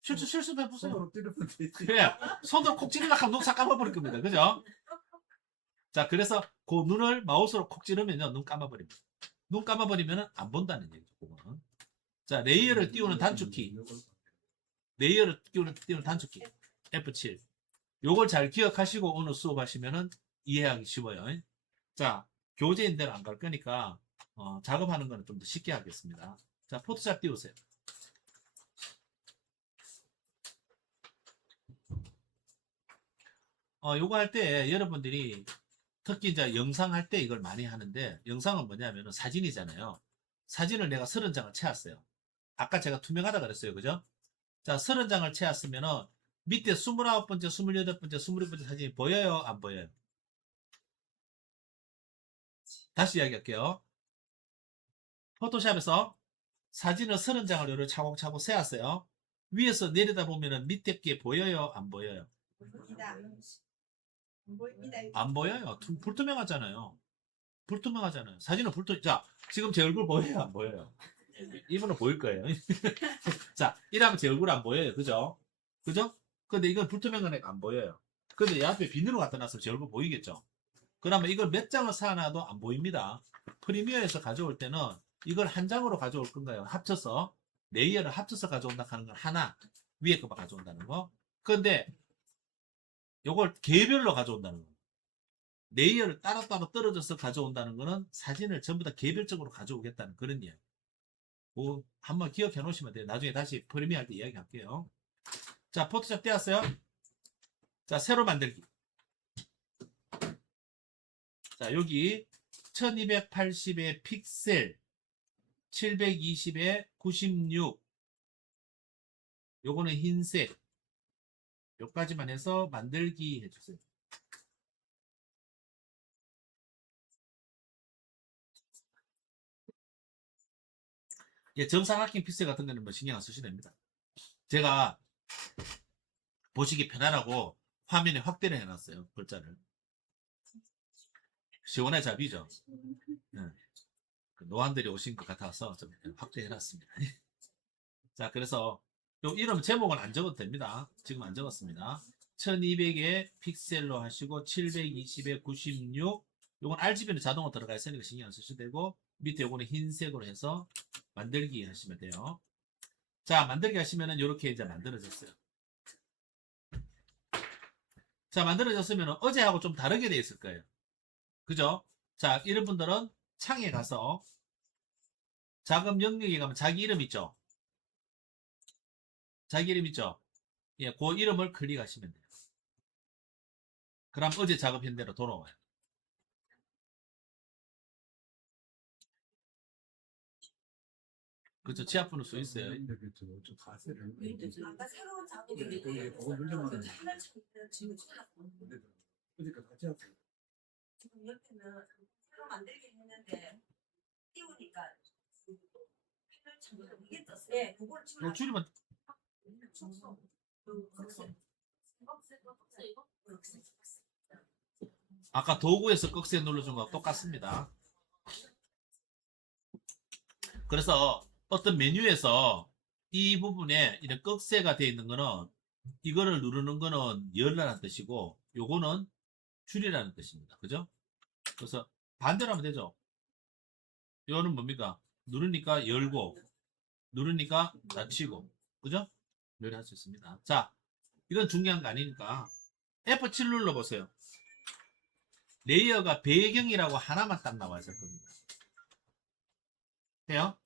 실수도 해보세요. 손으로 찌르면 되지. 그래, 손으로 콕 찌르려고 하면 눈 싹 감아버릴 겁니다. 그죠? 자, 그래서 그 눈을 마우스로 콕 찌르면요, 눈 감아버립니다. 눈 감아버리면 안 본다는 얘기죠, 그거는. 자, 레이어를 띄우는 단축키. 레이어를 띄우는 단축키. F7. 요걸 잘 기억하시고 오늘 수업하시면은 이해하기 쉬워요. 자, 교재인데는 안 갈 거니까, 작업하는 거는 좀 더 쉽게 하겠습니다. 자, 포토샵 띄우세요. 요거 할 때 여러분들이 특히 이제 영상 할 때 이걸 많이 하는데, 영상은 뭐냐면은 사진이잖아요. 사진을 내가 30장을 채웠어요. 아까 제가 투명하다 그랬어요. 그죠? 자, 30장을 채웠으면은 밑에 29번째, 28번째, 26번째 사진이 보여요? 안 보여요? 다시 이야기할게요. 포토샵에서 사진을 30장을 요를 차곡차곡 세웠어요. 위에서 내려다 보면은 밑에 게 보여요? 안 보여요? 보입니다. 안 보입니다. 안 보여요. 불투명하잖아요. 불투명하잖아요. 사진은 자, 지금 제 얼굴 보여요? 안 보여요? 이분은 보일 거예요. 자, 이러면 제 얼굴 안 보여요. 그죠? 그죠? 근데 이건 불투명한 애가 안 보여요. 근데 이 앞에 비닐로 갖다 놨으면 제 얼굴 보이겠죠? 그러면 이걸 몇 장을 쌓아놔도 안 보입니다. 프리미어에서 가져올 때는 이걸 한 장으로 가져올 건가요? 합쳐서 레이어를 합쳐서 가져온다 하는 건 하나, 위에 거만 가져온다는 거. 그런데 이걸 개별로 가져온다는 거. 레이어를 따로따로 떨어져서 가져온다는 거는 사진을 전부 다 개별적으로 가져오겠다는 그런 이야기. 뭐 한번 기억해 놓으시면 돼요. 나중에 다시 프리미어 할 때 이야기 할게요. 자, 포토샵 떼었어요? 자, 새로 만들기. 자, 여기 1280의 픽셀, 720에 96. 요거는 흰색. 요까지만 해서 만들기 해주세요. 예, 정사각형 픽셀 같은 거는 뭐 신경 안 쓰셔도 됩니다. 제가 보시기 편하라고 화면에 확대를 해놨어요. 글자를. 시원해 잡이죠. 네. 그 노안들이 오신 것 같아서 좀 확대해놨습니다. 자, 그래서 요 이름 제목은 안 적어도 됩니다. 지금 안 적었습니다. 1200에 픽셀로 하시고 720에 96. 요건 RGB는 자동으로 들어가 있으니까 신경 안 쓰셔도 되고 밑에 요거는 흰색으로 해서 만들기 하시면 돼요. 자, 만들기 하시면은 요렇게 이제 만들어졌어요. 자, 만들어졌으면 어제하고 좀 다르게 돼 있을 거예요. 그죠? 자, 이런 분들은 창에 가서 작업 영역에 가면 자기 이름 있죠? 자기 이름 있죠? 예, 그 이름을 클릭하시면 돼요. 그럼 어제 작업한 대로 돌아와요. 그죠? 치아프는 써 있어요. 근데 저 가세를 아까 새로운 작업이 네, 있는데 그거 눌러면 하나 지금 그러니까 같이 하세요. 지금 옆에는 새로 만들긴 했는데 띄우니까 패널 창으로 이게 떴어요. 네, 그걸 지금 요 줄이면 숙소 아까 도구에서 꺽쇠 눌러준 거랑 똑같습니다. 그래서 어떤 메뉴에서 이 부분에 이런 꺽쇠가 되어 있는 거는 이거를 누르는 거는 열라는 뜻이고 요거는 줄이라는 뜻입니다. 그죠? 그래서 반대로 하면 되죠. 요거는 뭡니까? 누르니까 열고 누르니까 닫히고 그죠? 이렇게 할 수 있습니다. 자, 이건 중요한 거 아니니까 F7 눌러보세요. 레이어가 배경이라고 하나만 딱 나와 있을 겁니다. 돼요?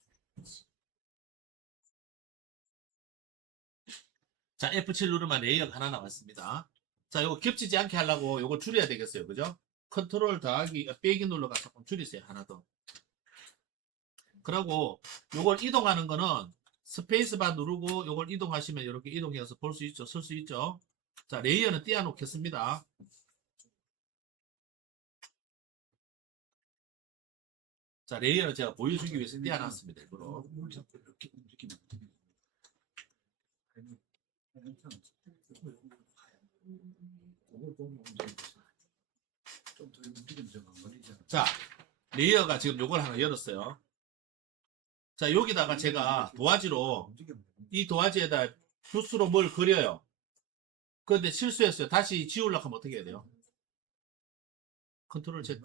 자, F7 누르면 레이어가 하나 나왔습니다. 자, 요거 겹치지 않게 하려고 요거 줄여야 되겠어요. 그죠? 컨트롤 더하기 빼기 눌러가 조금 줄이세요. 하나 더. 그리고 요걸 이동하는 거는 스페이스바 누르고 요걸 이동하시면 이렇게 이동해서 볼 수 있죠. 쓸 수 있죠. 자, 레이어는 띄워놓겠습니다. 자, 레이어는 제가 보여주기 위해서 띄워놨습니다. 일부러. 자, 레이어가 지금 요걸 하나 열었어요. 자, 여기다가 제가 도화지로 이 도화지에다 붓으로 뭘 그려요. 그런데 실수했어요. 다시 지우려고 하면 어떻게 해야 돼요? 컨트롤 Z.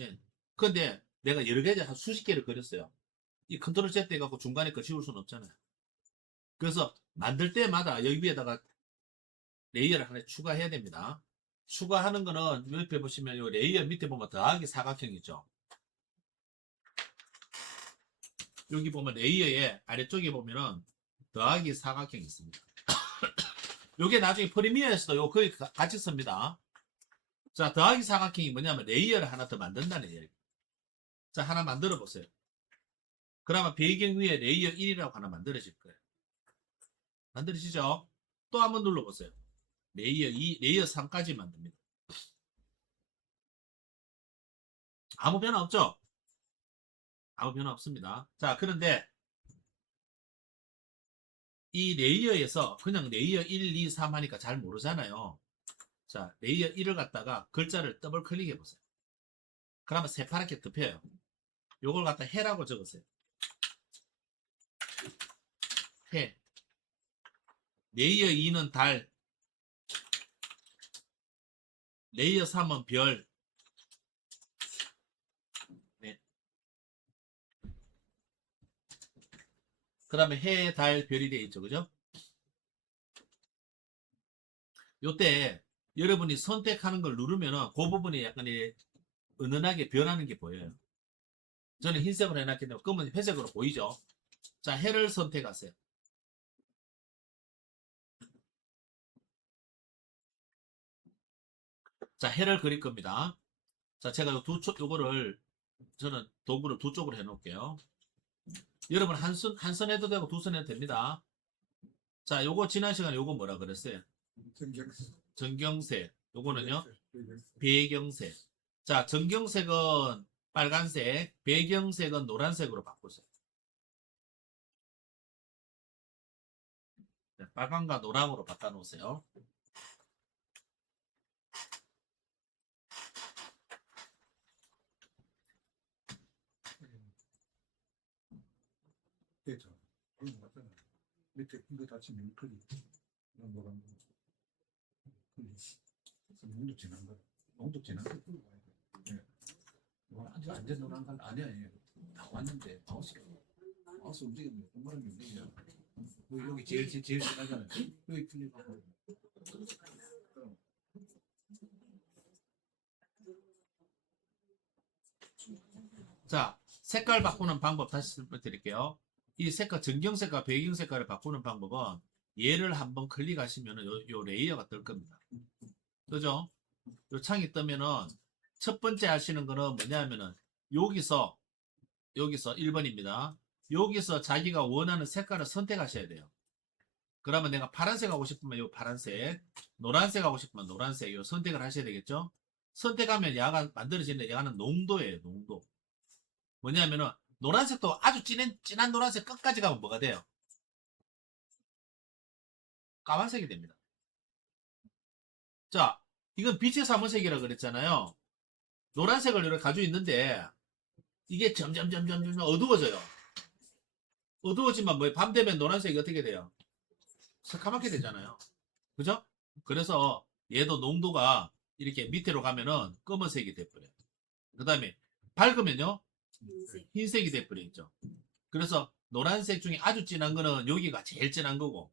예. 근데 내가 여러 개, 한 수십 개를 그렸어요. 이 컨트롤 Z 해갖고 중간에 거 지울 수는 없잖아요. 그래서 만들 때마다 여기 위에다가 레이어를 하나 추가해야 됩니다. 추가하는 거는 옆에 보시면 요 레이어 밑에 보면 더하기 사각형 있죠. 여기 보면 레이어의 아래쪽에 보면은 더하기 사각형이 있습니다. 요게 나중에 프리미어에서도 요 거의 같이 씁니다. 자, 더하기 사각형이 뭐냐면 레이어를 하나 더 만든다는 얘기예요. 자, 하나 만들어 보세요. 그러면 배경 위에 레이어 1이라고 하나 만들어질 거예요. 만들어지죠? 또 한번 눌러보세요. 레이어 2, 레이어 3까지 만듭니다. 아무 변화 없죠? 아무 변화 없습니다. 자, 그런데 이 레이어에서 그냥 레이어 1, 2, 3 하니까 잘 모르잖아요. 자, 레이어 1을 갖다가 글자를 더블 클릭해 보세요. 그러면 새파랗게 덮여요. 요걸 갖다 해라고 적으세요. 해. 레이어 2는 달. 레이어 3은 별. 네. 그 다음에 해, 달, 별이 되어 있죠. 그죠? 요때 여러분이 선택하는 걸 누르면은 그 부분이 약간 은은하게 변하는 게 보여요. 저는 흰색으로 해놨기 때문에 검은 회색으로 보이죠? 자, 해를 선택하세요. 자, 해를 그릴 겁니다. 자, 제가 요거를 저는 도구를 두 쪽으로 해놓을게요. 여러분 한 선 해도 되고 두 선 해도 됩니다. 자, 요거 지난 시간에 요거 뭐라 그랬어요? 전경색. 요거는요? 배경색. 자, 전경색은 빨간색, 배경색은 노란색으로 바꾸세요. 빨강과 노랑으로 바꿔놓으세요. 그렇죠. 그런 거 같잖아. 밑에 큰거 다치면 클리. 이런 거랑 클리. 농도 진한 거. 농도 진한 거 끌고 가야 돼. 네. 이건 아직 완전 노란 건 아니야. 얘. 다 왔는데 마우스 움직이면 동그란 게 움직여. 여기 제일 진하잖아요. 여기 클리가 보여. 자, 색깔 바꾸는 방법 다시 설명드릴게요. 이 색깔, 전경 색깔, 배경 색깔을 바꾸는 방법은 얘를 한번 클릭하시면 요 레이어가 뜰 겁니다. 그죠? 요 창이 뜨면은 첫 번째 하시는 거는 뭐냐면은 여기서 1번입니다. 여기서 자기가 원하는 색깔을 선택하셔야 돼요. 그러면 내가 파란색 하고 싶으면 요 파란색, 노란색 하고 싶으면 노란색 요 선택을 하셔야 되겠죠? 선택하면 야가 만들어지는 야는 농도예요, 농도. 뭐냐면은 노란색도 아주 진한 노란색 끝까지 가면 뭐가 돼요? 까만색이 됩니다. 자, 이건 빛의 사문색이라 그랬잖아요. 노란색을 이렇게 가지고 있는데 이게 점점 어두워져요. 어두워지면 뭐 밤 되면 노란색이 어떻게 돼요? 새카맣게 되잖아요. 그죠? 그래서 얘도 농도가 이렇게 밑으로 가면은 검은색이 돼버려요. 그 다음에 밝으면요 흰색이 돼버리죠. 그래서 노란색 중에 아주 진한 거는 여기가 제일 진한 거고,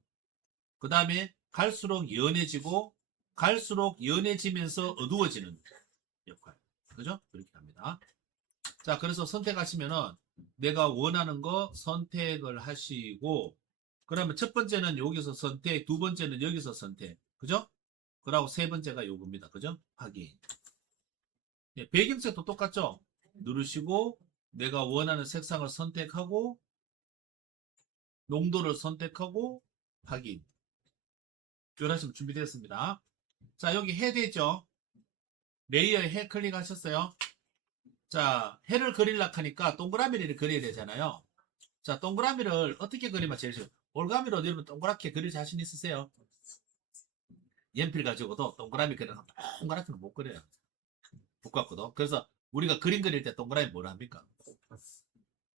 그 다음에 갈수록 연해지고 갈수록 연해지면서 어두워지는 역할. 그죠? 그렇게 합니다. 자, 그래서 선택하시면은 내가 원하는 거 선택을 하시고, 그러면 첫 번째는 여기서 선택, 두 번째는 여기서 선택. 그죠? 그리고 세 번째가 요겁니다. 그죠? 확인. 예, 배경색도 똑같죠? 누르시고 내가 원하는 색상을 선택하고 농도를 선택하고 확인. 이러시면 준비되었습니다. 자, 여기 해 되죠? 레이어에 해 클릭하셨어요? 자, 해를 그리려고 하니까 동그라미를 그려야 되잖아요. 자, 동그라미를 어떻게 그리면 제일 쉬워요? 올가미로 여러분 동그랗게 그릴 자신 있으세요? 연필 가지고도 동그라미 그리는 동그랗게는 못 그려요. 복잡거든. 그래서 우리가 그림 그릴 때 동그라미 뭘 합니까?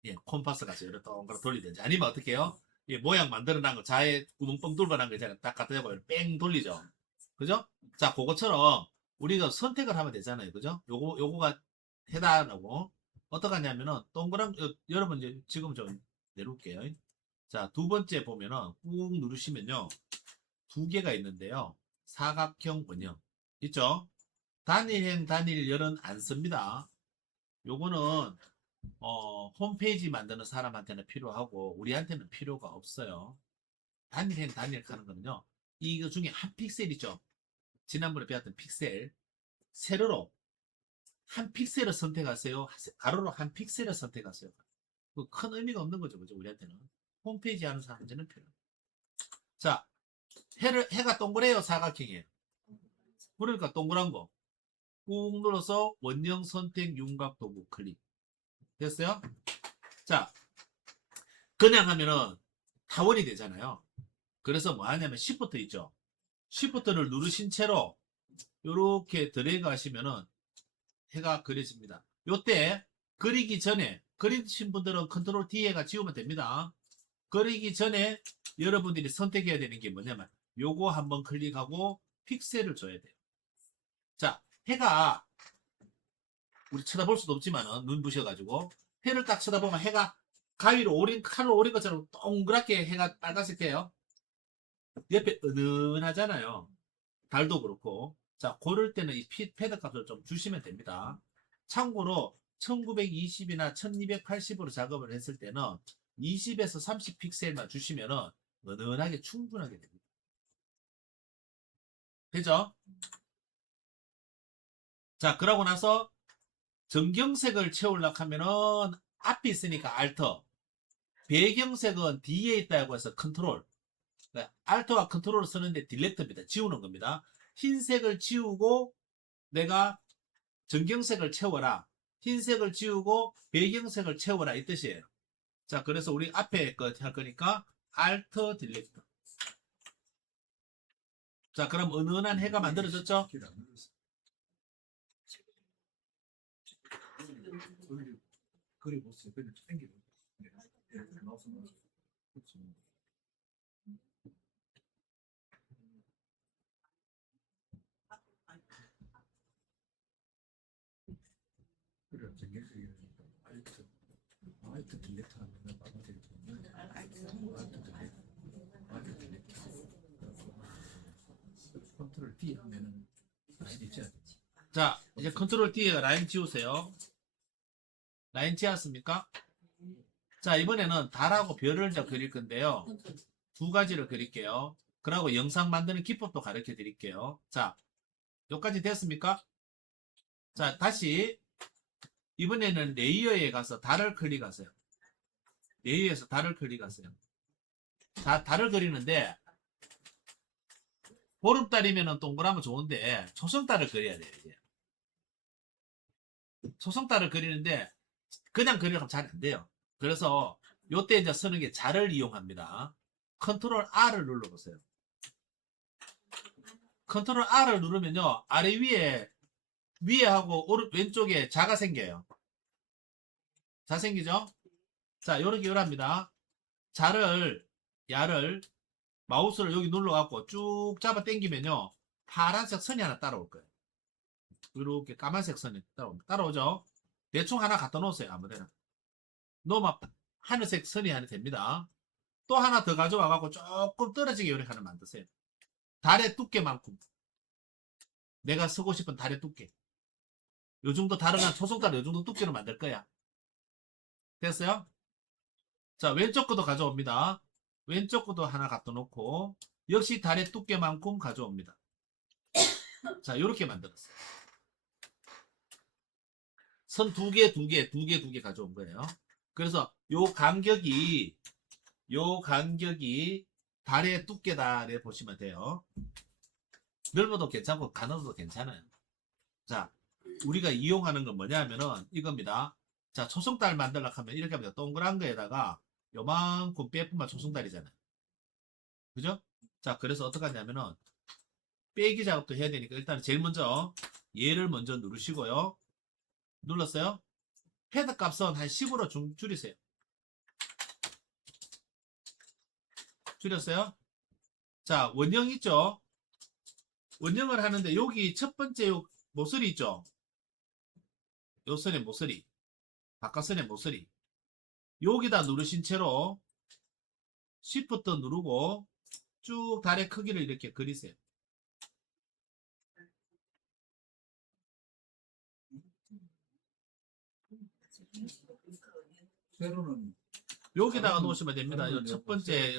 예, 콤파스 같이 이렇게 동그랗게 돌리든지 아니면 어떻게 해요? 예, 모양 만들어 놓은 거 자에 구멍 뻥 뚫어 놓은 거 있잖아요. 딱 갖다 대고 뺑 돌리죠. 그죠? 자, 그거처럼 우리가 선택을 하면 되잖아요. 그죠? 요거가 해당하고 어떻게 하냐면은 동그란 여러분 이제 지금 좀 내려올게요. 자, 두 번째 보면은 꾹 누르시면요. 두 개가 있는데요. 사각형 원형 있죠? 단일행 단일열은 안 씁니다. 요거는 홈페이지 만드는 사람한테는 필요하고 우리한테는 필요가 없어요. 단일행 단일 하는 거는요. 이거 중에 한 픽셀이죠. 지난번에 배웠던 픽셀. 세로로 한 픽셀을 선택하세요. 가로로 한 픽셀을 선택하세요. 그 큰 의미가 없는 거죠. 그죠? 우리한테는. 홈페이지 하는 사람한테는 필요해요. 자, 해가 동그래요? 사각형이에요? 그러니까 동그란 거. 꾹 눌러서 원형 선택 윤곽 도구 클릭. 됐어요? 자, 그냥 하면은 타원이 되잖아요. 그래서 뭐 하냐면 Shift 있죠. Shift를 누르신 채로 이렇게 드래그 하시면은 해가 그려집니다. 요때 그리기 전에 그리신 분들은 컨트롤 D에가 지우면 됩니다. 그리기 전에 여러분들이 선택해야 되는 게 뭐냐면 요거 한번 클릭하고 픽셀을 줘야 돼요. 자, 해가 우리 쳐다볼 수도 없지만은 눈 부셔가지고 해를 딱 쳐다보면 해가 가위로 칼로 오린 것처럼 동그랗게 해가 빨간색이에요. 옆에 은은하잖아요. 달도 그렇고. 자, 고를 때는 이 패드 값을 좀 주시면 됩니다. 참고로 1920이나 1280으로 작업을 했을 때는 20에서 30 픽셀만 주시면은 은은하게 충분하게 됩니다. 되죠? 자, 그러고 나서 정경색을 채우려고 하면은 앞에 있으니까 Alt, 배경색은 뒤에 있다고 해서 컨트롤. Alt와 컨트롤을 쓰는데 딜렉트입니다. 지우는 겁니다. 흰색을 지우고 내가 정경색을 채워라. 흰색을 지우고 배경색을 채워라 이 뜻이에요. 자, 그래서 우리 앞에 거 할 거니까 Alt 딜렉트. 자, 그럼 은은한 해가 만들어졌죠? 길을 안 눌렀어. 그래 보세요. 그냥 당기고. 네. 이렇게 나와서 그렇죠. 그래 전개적인 알트 딜레트 하면 알트 딜레트 알트 딜레트 컨트롤 D 하면은 라인 있지 않지? 자, 이제 컨트롤 D에 라인 지우세요. 라인 지었습니까? 자, 이번에는 달하고 별을 이제 그릴 건데요. 두 가지를 그릴게요. 그리고 영상 만드는 기법도 가르쳐 드릴게요. 자, 여기까지 됐습니까? 자, 다시 이번에는 레이어에 가서 달을 클릭하세요. 레이어에서 달을 클릭하세요. 자, 달을 그리는데 보름달이면 동그라면 좋은데 초승달을 그려야 돼요. 이제. 초승달을 그리는데 그냥 그리려면 잘 안 돼요. 그래서 요때 이제 쓰는 게 자를 이용합니다. 컨트롤 R을 눌러보세요. 컨트롤 R을 누르면요. 아래 위에 하고 왼쪽에 자가 생겨요. 자 생기죠? 자, 요렇게 요랍니다. 야를 마우스를 여기 눌러갖고 쭉 잡아 당기면요. 파란색 선이 하나 따라올 거예요. 이렇게 까만색 선이 따라오죠? 대충 하나 갖다 놓으세요. 아무데나. 놓으면 하늘색 선이 하나 됩니다. 또 하나 더 가져와갖고 조금 떨어지게 이렇게 하나 만드세요. 달의 두께만큼. 내가 쓰고 싶은 달의 두께. 요 정도 다르면 초승달 요 정도 두께로 만들 거야. 됐어요? 자, 왼쪽 것도 가져옵니다. 왼쪽 것도 하나 갖다 놓고 역시 달의 두께만큼 가져옵니다. 자, 요렇게 만들었어요. 선 두 개 가져온 거예요. 그래서 요 간격이 달의 두께다래 보시면 돼요. 넓어도 괜찮고 가늘어도 괜찮아요. 자, 우리가 이용하는 건 뭐냐면은 이겁니다. 자, 초승달 만들려고 하면 이렇게 합니다. 동그란 거에다가 요만큼 빼뿐만 초승달이잖아요. 그죠? 자, 그래서 어떻게 하냐면은 빼기 작업도 해야 되니까 일단 제일 먼저 얘를 먼저 누르시고요. 눌렀어요? 헤드 값은 한 10으로 줄이세요. 줄였어요? 자, 원형 있죠? 원형을 하는데 여기 첫 번째 요 모서리 있죠? 요 선의 모서리, 바깥선의 모서리 여기다 누르신 채로 Shift 누르고 쭉 달의 크기를 이렇게 그리세요. 세로는 여기다가 놓으시면 됩니다. 요 첫 번째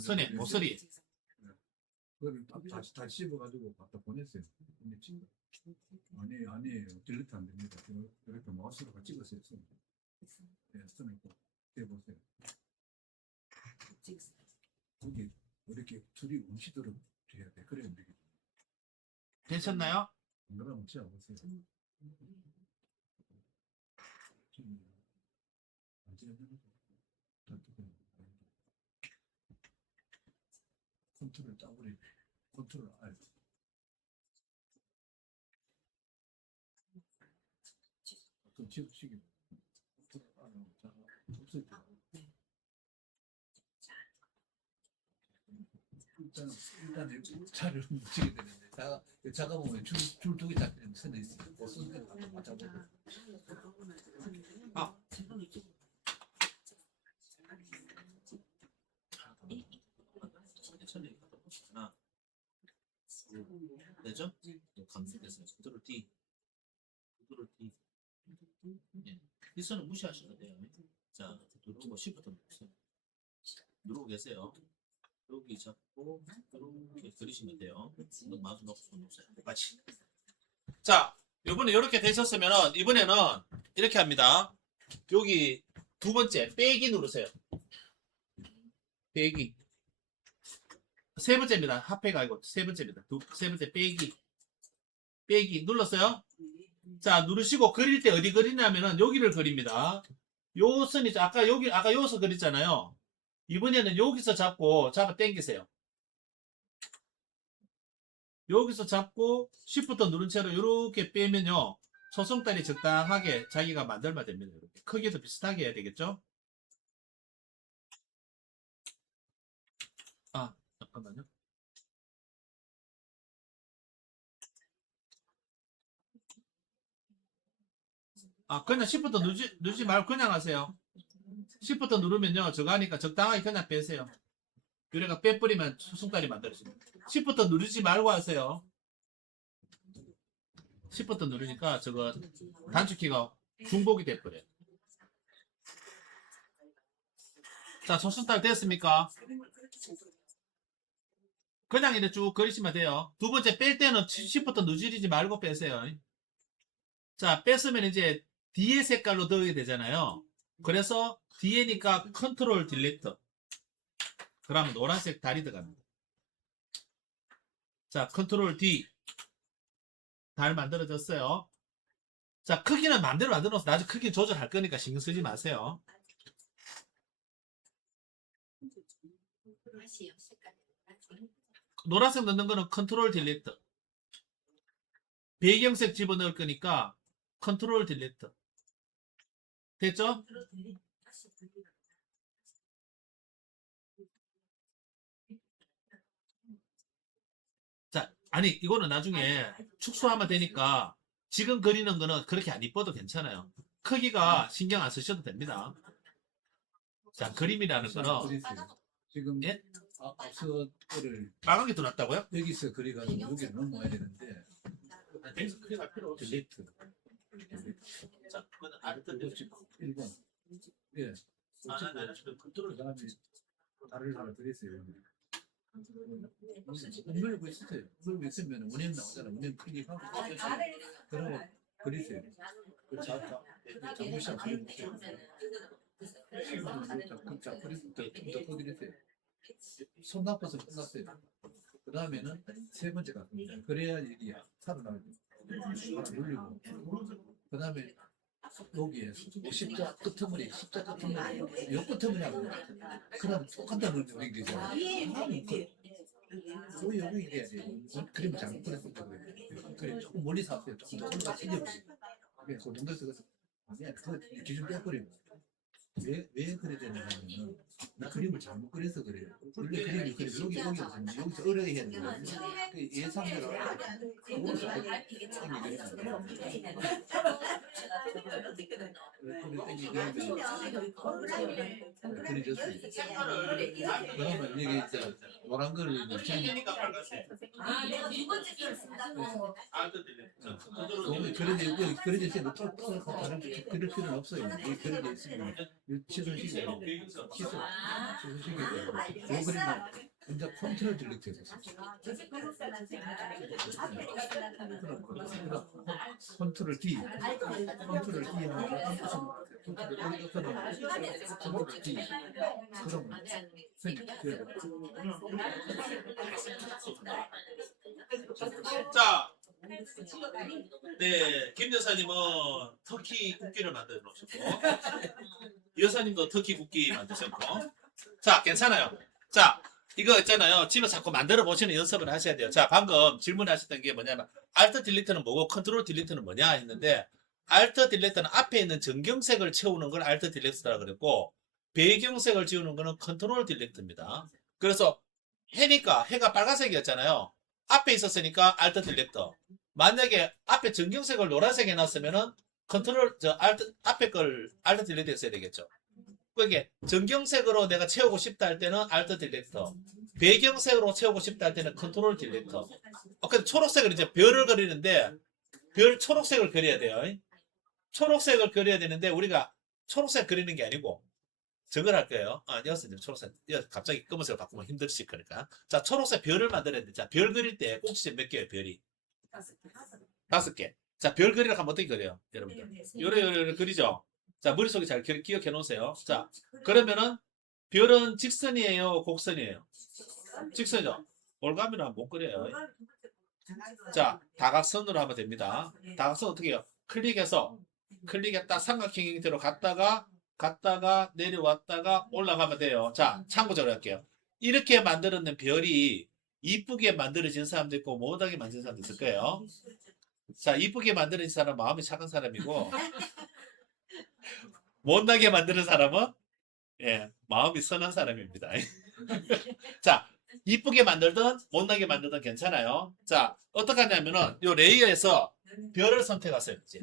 선의 네. 모서리. 그걸 다 씹어가지고 갖다 보냈어요. 근데 아니에요. 딜리트 안 됩니다. 이렇게 마우스로 찍으세요. 네, 손을 꼭 대보세요. 거기 이렇게 둘이 움시도록 돼야 돼. 그래야 되겠죠. 되셨나요? 안 그러면 지어보세요. 컨트롤 W, 컨트롤 R. 그 지우시기. 컨트롤 R 없을 때. 일단 차를 묻히게 되는데 자가 보면 줄 두 개 잡히는 선에 있어요. 그 선을 맞아보고. 아. 하나, 되죠? 감속됐어요. 컨트롤 T. 컨트롤 T. 예. 이 선은 무시하시면 돼요. 자, 누르고 Shift 누르세요. 누르고 계세요. 여기 잡고 이렇게 그리시면 돼요. 이건 마주 놓고 손 놓으세요. 똑같이. 자, 이번에 이렇게 되셨으면은 이번에는 이렇게 합니다. 여기 두 번째 빼기 누르세요. 빼기. 세 번째입니다. 합해가 아니고 세 번째입니다. 세 번째 빼기 눌렀어요? 자, 누르시고 그릴 때 어디 그리냐면은 여기를 그립니다. 요 선이 아까 여기서 그렸잖아요. 이번에는 여기서 잡아 당기세요. 여기서 잡고 Shift 누른 채로 이렇게 빼면요. 초승달이 적당하게 자기가 만들면 됩니다. 이렇게. 크기도 비슷하게 해야 되겠죠? 아, 잠깐만요. 아, 그냥 Shift 누르지 말고 그냥 하세요. Shift 누르면요. 저거 하니까 적당하게 그냥 빼세요. 요래가 빼버리면 초승달이 만들어집니다. Shift 누르지 말고 하세요. Shift 누르니까 저거 단축키가 중복이 돼버려요. 자, 초승달 됐습니까? 그냥 이렇게 쭉 그리시면 돼요. 두 번째 뺄 때는 Shift 누르지 말고 빼세요. 자, 뺐으면 이제 뒤에 색깔로 넣어야 되잖아요. 그래서 뒤에니까 컨트롤 딜리트. 그러면 노란색 달이 들어갑니다. 자, 컨트롤 D. 달 만들어졌어요. 자, 크기는 만들어서 나중에 크기 조절할 거니까 신경 쓰지 마세요. 노란색 넣는 거는 컨트롤 딜리트. 배경색 집어넣을 거니까 컨트롤 딜리트. 됐죠? 자, 아니 이거는 나중에 축소하면 되니까 지금 그리는 거는 그렇게 안 이뻐도 괜찮아요. 크기가 신경 안 쓰셔도 됩니다. 자, 그림이라는 거는 지금 예? 앞서 거를 빨간 게 들어왔다고요? 여기서 그려가지고 여기를 넘어야 되는데 여기서 크기가 필요 없이. 딜리트. 자, 그거는 알트 딜리트. 1번. 예. 컨트롤 그 다음에 달을 하나 드렸어요. 물고 있어요. 물고 있으면 원형 나오잖아. 원형 클릭하고 그러고 그리세요. 그 자무시한 그려보세요. 자, 그리고 좀더 그리세요. 손 나빠서 끝났어요. 그 다음에는 세 번째가 그래야 이게 살아나고 하나 눌리고 그 다음에 여기에 십자 끄트머리 요 끄트머리 하고 그 다음에 똑같은 걸 여기 되잖아. 왜 여기 이게 그림 잘못 그렸을 거예요. 그래 조금 멀리서 왔어요. 조금 더 올라가 튀겨보세요. 그 정도에서 아니야 그 기준 빼버리고 왜 그래야 되냐면은 나 그림을 잘못 그려서 그래요. 원래 그림이 그래 여기서 어려야 해야 돼요. 그 예상대로 그러면 이게 이제 노란 거를 그려져 있으면 또 다른 그릴 필요는 없어요. 이게 그려져 있으면 취소시키고 취소시키고 요 그림은 먼저 컨트롤 딜리트 해서 컨트롤 D 컨트롤 D 하면 컨트롤 D 그럼 자, 네, 김 여사님은 터키 국기를 만들어 놓으셨고, 여사님도 터키 국기 만드셨고, 자, 괜찮아요. 자, 이거 있잖아요. 집에 자꾸 만들어 보시는 연습을 하셔야 돼요. 자, 방금 질문하셨던 게 뭐냐면, Alt 딜리트는 뭐고, 컨트롤 딜리트는 뭐냐 했는데, Alt 딜리트는 앞에 있는 전경색을 채우는 걸 Alt 딜리트라고 그랬고, 배경색을 지우는 거는 컨트롤 딜리트입니다. 그래서 해가 빨간색이었잖아요. 앞에 있었으니까 Alt 딜리트. 만약에 앞에 전경색을 노란색 해놨으면은 앞에 걸 Alt 딜리트 했어야 되겠죠. 그게 전경색으로 내가 채우고 싶다 할 때는 Alt 딜리트. 배경색으로 채우고 싶다 할 때는 컨트롤 딜리트. 근데 초록색을 이제 별을 그리는데 초록색을 그려야 돼요. 초록색을 그려야 되는데 우리가 초록색 그리는 게 아니고 저걸 할 거예요. 여기서 초록색. 갑자기 검은색을 바꾸면 힘들실 거니까. 자, 초록색 별을 만들어야 돼. 자, 별 그릴 때 꼭지 몇 개예요, 별이? 5개. 자, 별 그리려고 하면 어떻게 그려요, 여러분들? 요래 그리죠? 자, 머릿속에 잘 기억해 놓으세요. 자, 그러면은 별은 직선이에요, 곡선이에요? 직선이죠. 올가미로 하면 못 그려요. 자, 다각선으로 하면 됩니다. 다각선 어떻게 해요? 클릭했다 삼각형 형태로 갔다가 내려왔다가 올라가면 돼요. 자, 참고적으로 할게요. 이렇게 만들어낸 별이 이쁘게 만들어진 사람도 있고 못하게 만든 사람도 있을 거예요. 자, 이쁘게 만드는 사람은 마음이 착한 사람이고 못나게 만드는 사람은 예, 마음이 선한 사람입니다. 자, 이쁘게 만들든 못나게 만들든 괜찮아요. 자, 어떻게 하냐면은 요 레이어에서 별을 선택하세요. 이제.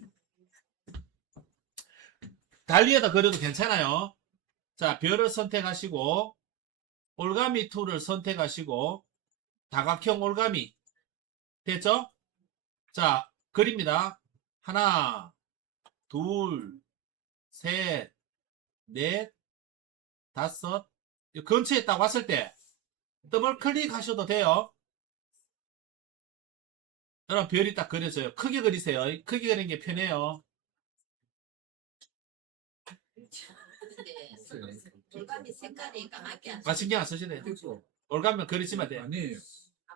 달리에다 그려도 괜찮아요. 자, 별을 선택하시고 올가미 툴을 선택하시고 다각형 올가미 됐죠? 자, 그립니다. 하나, 둘, 셋, 넷, 다섯. 이 근처에 딱 왔을 때 더블 클릭하셔도 돼요. 그럼 별이 딱 그려져요. 크게 그리세요. 크게 그리는 게 편해요. 골반이 색깔이 까맣게 안 아, 신경 안 쓰시네. 찍고 올가면 그리시면 돼. 아니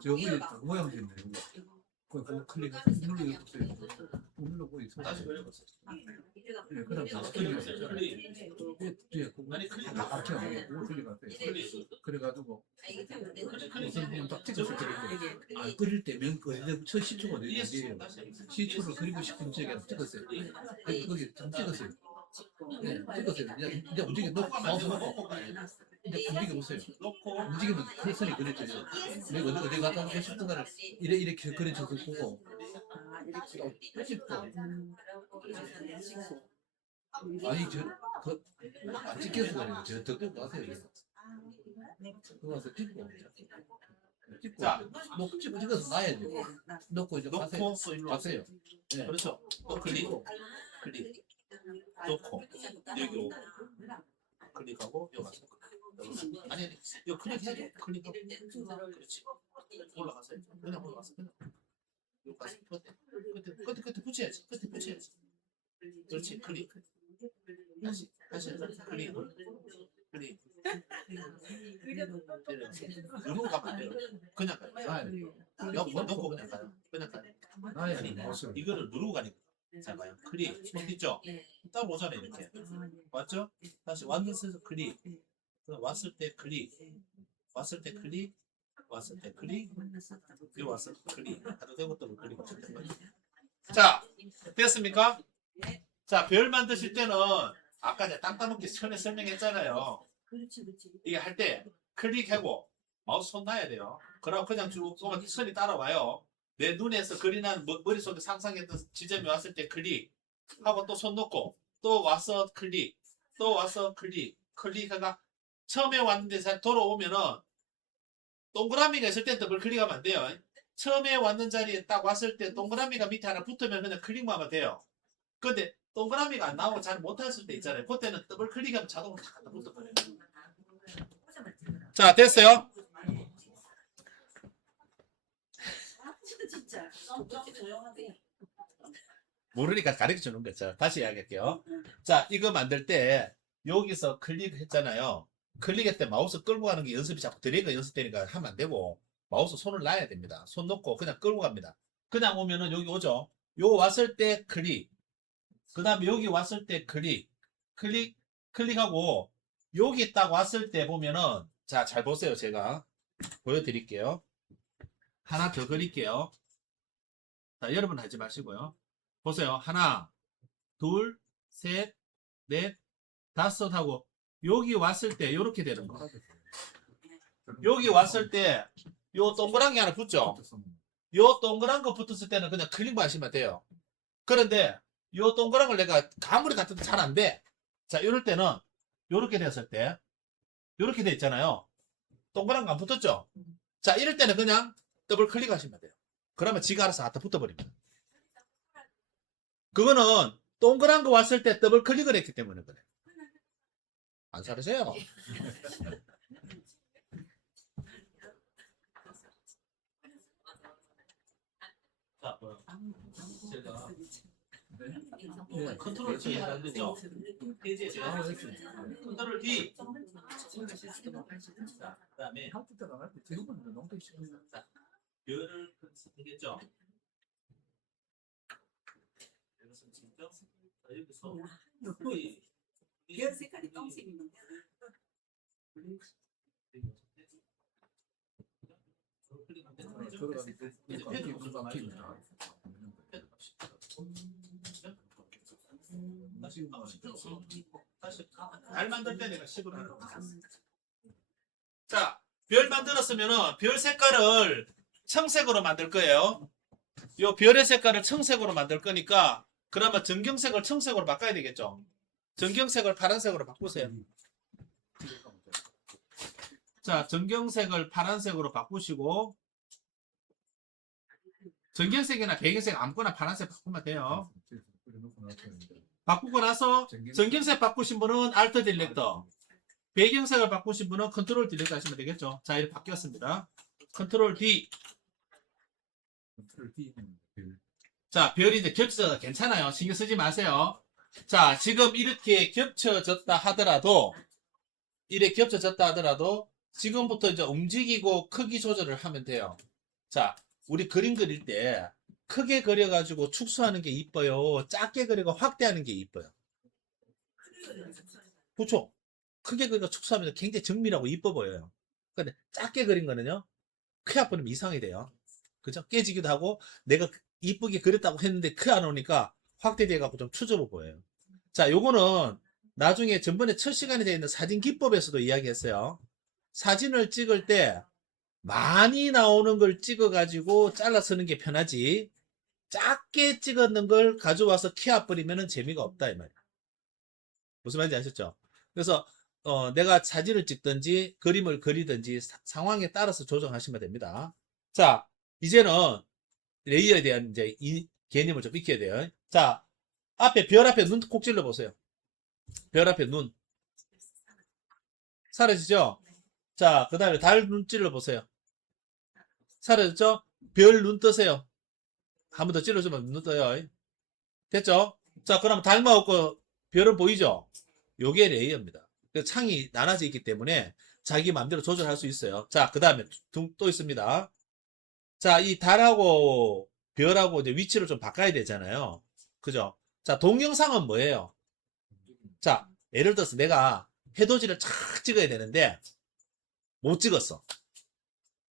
저기 모양인데 이거 그거 클릭 눌러보세요. 눌러보고 있어. 다시 그려보세요. 예, 그럼 다 그려보세요. 클릭. 뒤에 그거 아니, 클릭. 다 합쳐. 그거 클릭하세요. 클릭. 그래가지고 클릭. 그냥 딱 찍었을 때 안 그릴 때면 그때 첫 시초가 되는데 시초를 그리고 싶은 지역에 찍었어요. 거기 좀 찍었어요. 네, 찍었어요. 이제 움직여 놓고 마우스 놓고 이제 움직여 보세요. 놓고 움직이면 풀선이 그려져요. 내가 어디 갔다 오고 싶은가를 이렇게 그려져서 보고 아니 저안 찍혀서 그래요. 저 덕도 가세요. 그거 가서 찍고 자. 놓고 찍어서 놔야 돼요. 놓고 이제 가세요. 놓고 또 일로 와세요. 네. 그렇죠. 또 클릭. 클릭. 놓고 여기 오고 클릭하고 여기 와서 아니 여기 클릭해야 돼. 클릭하고 그렇지. 올라가세요. 그냥 올라가서 그냥 여기 가서 끝에 붙여야지. 끝에 붙여야지. 그렇지. 클릭. 다시 클릭. 클릭. 누르고 가면 안 돼요. 그냥 가요. 여기 놓고 그냥 가요. 그냥 가요. 놔야 아니, 돼요. 마우스를. 이거를 누르고 가니까 자 봐요. 클릭 손 있죠? 딱 오잖아요 이렇게. 맞죠? 다시 완전해서 클릭. 그럼 왔을 때 클릭. 왔을 때 클릭. 왔을 때 클릭. 여기 왔을 때 클릭. 하도 되고 또 클릭. 자 됐습니까? 자 별 만드실 때는 아까 제가 땅따먹기 전에 설명했잖아요. 이게 할 때 클릭하고 마우스 손 놔야 돼요. 그럼 그냥 쭉 선이 따라와요. 내 눈에서 그리는 머릿속에 상상했던 지점이 왔을 때 클릭 하고 또 손 놓고 또 와서 클릭 또 와서 클릭 클릭하다가 처음에 왔는데 잘 돌아오면은 동그라미가 있을 때 더블 클릭하면 안 돼요. 처음에 왔는 자리에 딱 왔을 때 동그라미가 밑에 하나 붙으면 그냥 클릭만 하면 돼요. 근데 동그라미가 안 나오고 잘 못했을 때 있잖아요. 그때는 더블 클릭하면 자동으로 탁 붙어버려요. 자 됐어요? 진짜 조용하게. 모르니까 가르쳐 주는 거죠. 다시 이야기할게요. 자, 이거 만들 때 여기서 클릭했잖아요. 클릭할 때 마우스 끌고 가는 게 연습이 자꾸 드래그 연습되니까 하면 안 되고 마우스 손을 놔야 됩니다. 손 놓고 그냥 끌고 갑니다. 그냥 오면은 여기 오죠. 요 왔을 때 클릭. 그 다음에 여기 왔을 때 클릭. 클릭하고 여기 딱 왔을 때 보면은 자, 잘 보세요. 제가 보여드릴게요. 하나 더 그릴게요. 자, 여러분 하지 마시고요. 보세요. 하나, 둘, 셋, 넷, 다섯 하고 여기 왔을 때 이렇게 되는 거. 여기 왔을 때 요 동그란 게 하나 붙죠. 요 동그란 거 붙었을 때는 그냥 클릭만 하시면 돼요. 그런데 요 동그란 걸 내가 아무리 갖다 잘 안 돼. 자, 이럴 때는 요렇게 됐을 때 요렇게 돼 있잖아요. 동그란 거 안 붙었죠. 자, 이럴 때는 그냥 더블 클릭하시면 돼요. 그러면 지가 알아서 갖다 붙어버립니다. 그거는 동그란 거 왔을 때 더블 클릭을 했기 때문에 그래. 안 사르세요. 자, 제가 컨트롤 D 하는 거죠. 페이지에 제가 컨트롤 D. 자, 그다음에 학교 때 나갈 때 대부분 농대 시키는 별을 선택했죠. 별을 선택했죠. 자, 여기서 별 색깔이 똥색이면 클릭. 이제 패드 용도가 많이 나와요. 다시 달 만들 때 내가 10을 하는 거야. 자, 별 만들었으면은 별 색깔을 청색으로 만들 거예요. 요 별의 색깔을 청색으로 만들 거니까 그러면 전경색을 청색으로 바꿔야 되겠죠. 전경색을 파란색으로 바꾸세요. 자, 전경색을 파란색으로 바꾸시고 전경색이나 배경색 아무거나 파란색 바꾸면 돼요. 바꾸고 나서 전경색 바꾸신 분은 Alt 딜렉터, 배경색을 바꾸신 분은 컨트롤 딜렉터 하시면 되겠죠. 자, 이렇게 바뀌었습니다. 컨트롤 D. 자, 별이 이제 겹쳐져서 괜찮아요. 신경 쓰지 마세요. 자, 지금 이렇게 겹쳐졌다 하더라도 지금부터 이제 움직이고 크기 조절을 하면 돼요. 자, 우리 그림 그릴 때 크게 그려가지고 축소하는 게 이뻐요? 작게 그리고 확대하는 게 이뻐요? 그렇죠? 크게 그리고 축소하면 굉장히 정밀하고 이뻐 보여요. 근데 작게 그린 거는요, 크게 버리면 이상이 돼요. 그죠? 깨지기도 하고 내가 이쁘게 그렸다고 했는데 크 안 오니까 확대돼 갖고 좀 추접해 보여요. 자, 요거는 나중에 전번에 첫 시간에 되어 있는 사진 기법에서도 이야기했어요. 사진을 찍을 때 많이 나오는 걸 찍어 가지고 잘라 쓰는 게 편하지, 작게 찍었는 걸 가져와서 키워 버리면 재미가 없다 이 말이에요. 무슨 말인지 아셨죠? 그래서 내가 사진을 찍든지 그림을 그리든지 상황에 따라서 조정하시면 됩니다. 자, 이제는 레이어에 대한 이제 이 개념을 좀 익혀야 돼요. 자, 별 앞에 눈 콕 찔러 보세요. 별 앞에 눈 사라지죠? 자, 그 다음에 달 눈 찔러 보세요. 사라졌죠? 별 눈 뜨세요. 한 번 더 찔러주면 눈 떠요. 됐죠? 자, 그럼 달만 없고 별은 보이죠? 요게 레이어입니다. 창이 나눠져 있기 때문에 자기 마음대로 조절할 수 있어요. 자, 그 다음에 또 있습니다. 자, 이 달하고 별하고 이제 위치를 좀 바꿔야 되잖아요. 그죠? 자, 동영상은 뭐예요? 자, 예를 들어서 내가 해돋이를 착 찍어야 되는데 못 찍었어.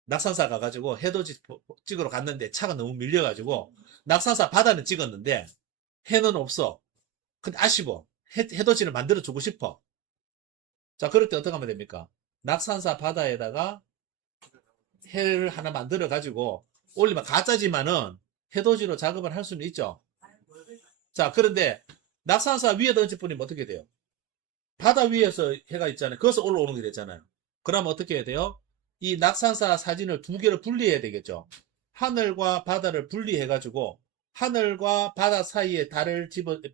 낙산사 가가지고 해돋이 찍으러 갔는데 차가 너무 밀려가지고 낙산사 바다는 찍었는데 해는 없어. 근데 아쉬워. 해돋이를 만들어주고 싶어. 자, 그럴 때 어떻게 하면 됩니까? 낙산사 바다에다가 해를 하나 만들어가지고 올리면 가짜지만은 해돋이로 작업을 할 수는 있죠. 자, 그런데 낙산사 위에다 얹어 뿌리면 어떻게 돼요? 바다 위에서 해가 있잖아요. 거기서 올라오는 게 되잖아요. 그러면 어떻게 해야 돼요? 이 낙산사 사진을 두 개를 분리해야 되겠죠. 하늘과 바다를 분리해가지고 하늘과 바다 사이에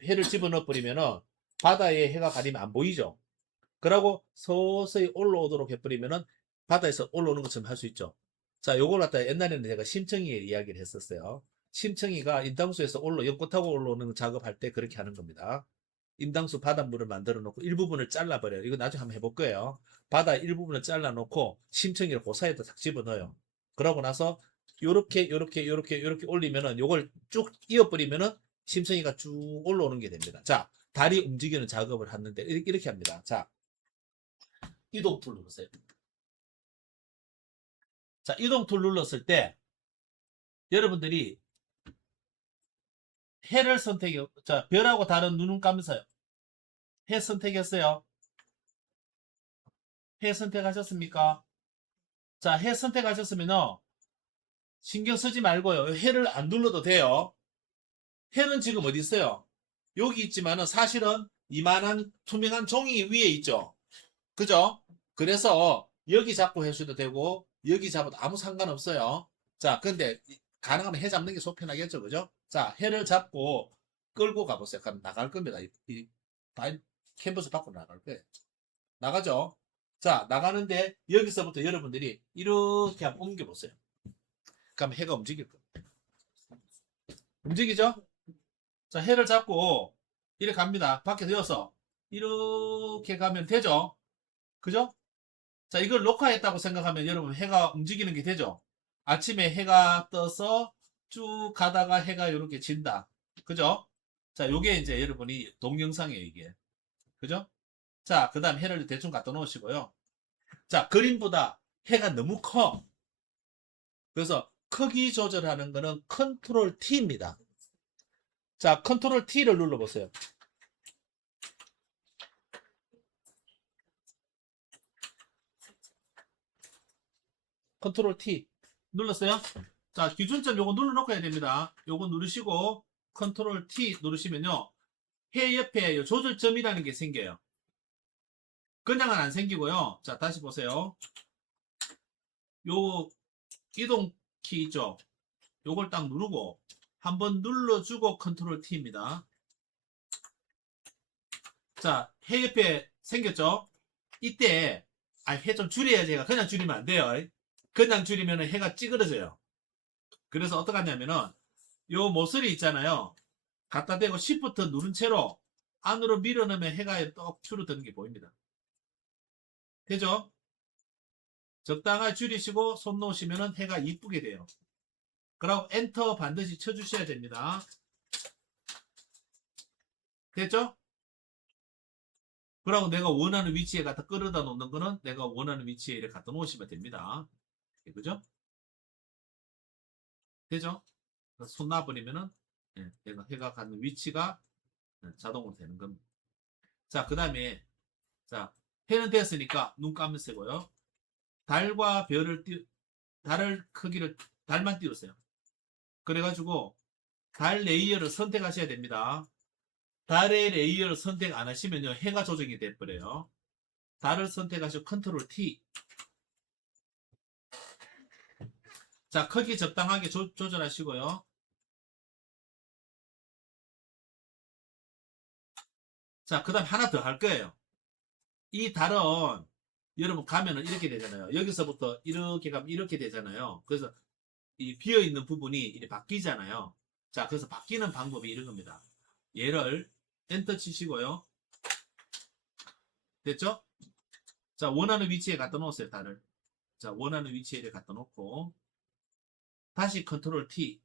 해를 집어넣어 버리면은 바다에 해가 가리면 안 보이죠. 그러고 서서히 올라오도록 해버리면은 바다에서 올라오는 것처럼 할 수 있죠. 자, 요걸 갖다 옛날에는 제가 심청이에 이야기를 했었어요. 심청이가 인당수에서 연꽃하고 올라오는 작업할 때 그렇게 하는 겁니다. 인당수 바닷물을 만들어 놓고 일부분을 잘라버려요. 이거 나중에 한번 해볼 거예요. 바다 일부분을 잘라 놓고 심청이를 그 사이에다 딱 집어넣어요. 그러고 나서 요렇게 올리면은 요걸 쭉 이어버리면은 심청이가 쭉 올라오는 게 됩니다. 자, 달이 움직이는 작업을 하는데 이렇게 합니다. 자, 이동 툴 누르세요. 자, 이동 툴 눌렀을 때 여러분들이 해를 선택해. 자, 별하고 다른 눈은 감으세요. 해 선택했어요. 해 선택하셨습니까? 자, 해 선택하셨으면 신경 쓰지 말고요. 해를 안 눌러도 돼요. 해는 지금 어디 있어요? 여기 있지만은 사실은 이만한 투명한 종이 위에 있죠. 그죠? 그래서 여기 잡고 해줘도 되고 여기 잡아도 아무 상관없어요. 자, 근데 가능하면 해 잡는 게 속 편하겠죠. 그죠? 자, 해를 잡고 끌고 가보세요. 그럼 나갈 겁니다. 캔버스 밖으로 나갈 거예요. 나가죠? 자, 나가는데 여기서부터 여러분들이 이렇게 한번 옮겨보세요. 그럼 해가 움직일 거예요. 움직이죠? 자, 해를 잡고 이렇게 갑니다. 밖에서 여서 이렇게 가면 되죠? 그죠? 자, 이걸 녹화했다고 생각하면 여러분 해가 움직이는 게 되죠? 아침에 해가 떠서 쭉 가다가 해가 이렇게 진다. 그죠? 자, 요게 이제 여러분이 동영상이에요, 이게. 그죠? 자, 그 다음 해를 대충 갖다 놓으시고요. 자, 그림보다 해가 너무 커. 그래서 크기 조절하는 거는 컨트롤 T입니다. 자, 컨트롤 T를 눌러보세요. 컨트롤 T 눌렀어요? 자, 기준점 요거 눌러놓고 해야 됩니다. 요거 누르시고 컨트롤 T 누르시면요. 해 옆에 요 조절점이라는 게 생겨요. 그냥은 안 생기고요. 자, 다시 보세요. 요 이동 키 있죠? 요걸 딱 누르고 한번 눌러주고 컨트롤 T입니다. 자, 해 옆에 생겼죠? 이때 해 좀 줄여야 제가 그냥 줄이면 안 돼요. 그냥 줄이면 해가 찌그러져요. 그래서 어떻게 하냐면은 요 모서리 있잖아요. 갖다 대고 Shift 누른 채로 안으로 밀어넣으면 해가 떡 줄어드는 게 보입니다. 되죠? 적당히 줄이시고 손 놓으시면 해가 이쁘게 돼요. 그리고 엔터 반드시 쳐주셔야 됩니다. 됐죠? 그리고 내가 원하는 위치에 갖다 끌어다 놓는 거는 내가 원하는 위치에 이렇게 갖다 놓으시면 됩니다. 그죠? 되죠? 손 놔버리면은 내가 해가 갖는 위치가 자동으로 되는 겁니다. 자, 그 다음에 자, 해는 됐으니까 눈 감으시고요. 달과 별을 달을 크기를 달만 띄우세요. 그래가지고 달 레이어를 선택하셔야 됩니다. 달의 레이어를 선택 안 하시면요 해가 조정이 돼버려요. 달을 선택하시고 컨트롤 T. 자, 크기 적당하게 조절하시고요. 자, 그 다음 하나 더 할 거예요. 이 달은 여러분 가면은 이렇게 되잖아요. 여기서부터 이렇게 가면 이렇게 되잖아요. 그래서 이 비어있는 부분이 이렇게 바뀌잖아요. 자, 그래서 바뀌는 방법이 이런 겁니다. 얘를 엔터 치시고요. 됐죠? 자, 원하는 위치에 갖다 놓으세요, 달을. 자, 원하는 위치에 갖다 놓고 다시 컨트롤 T.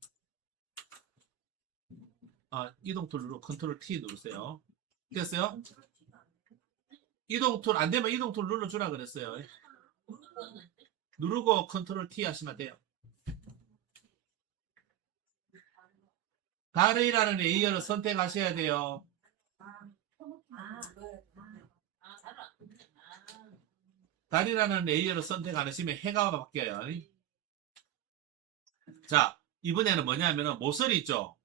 이동 툴로 컨트롤 T 누르세요. 됐어요? 이동 툴 안 되면 이동 툴 눌러주라 그랬어요. 누르고 컨트롤 T 하시면 돼요. 달이라는 레이어를 선택하셔야 돼요. 달이라는 레이어를 선택 안 하시면 해가 바뀌어요. 자, 이번에는 뭐냐면은 모서리 있죠?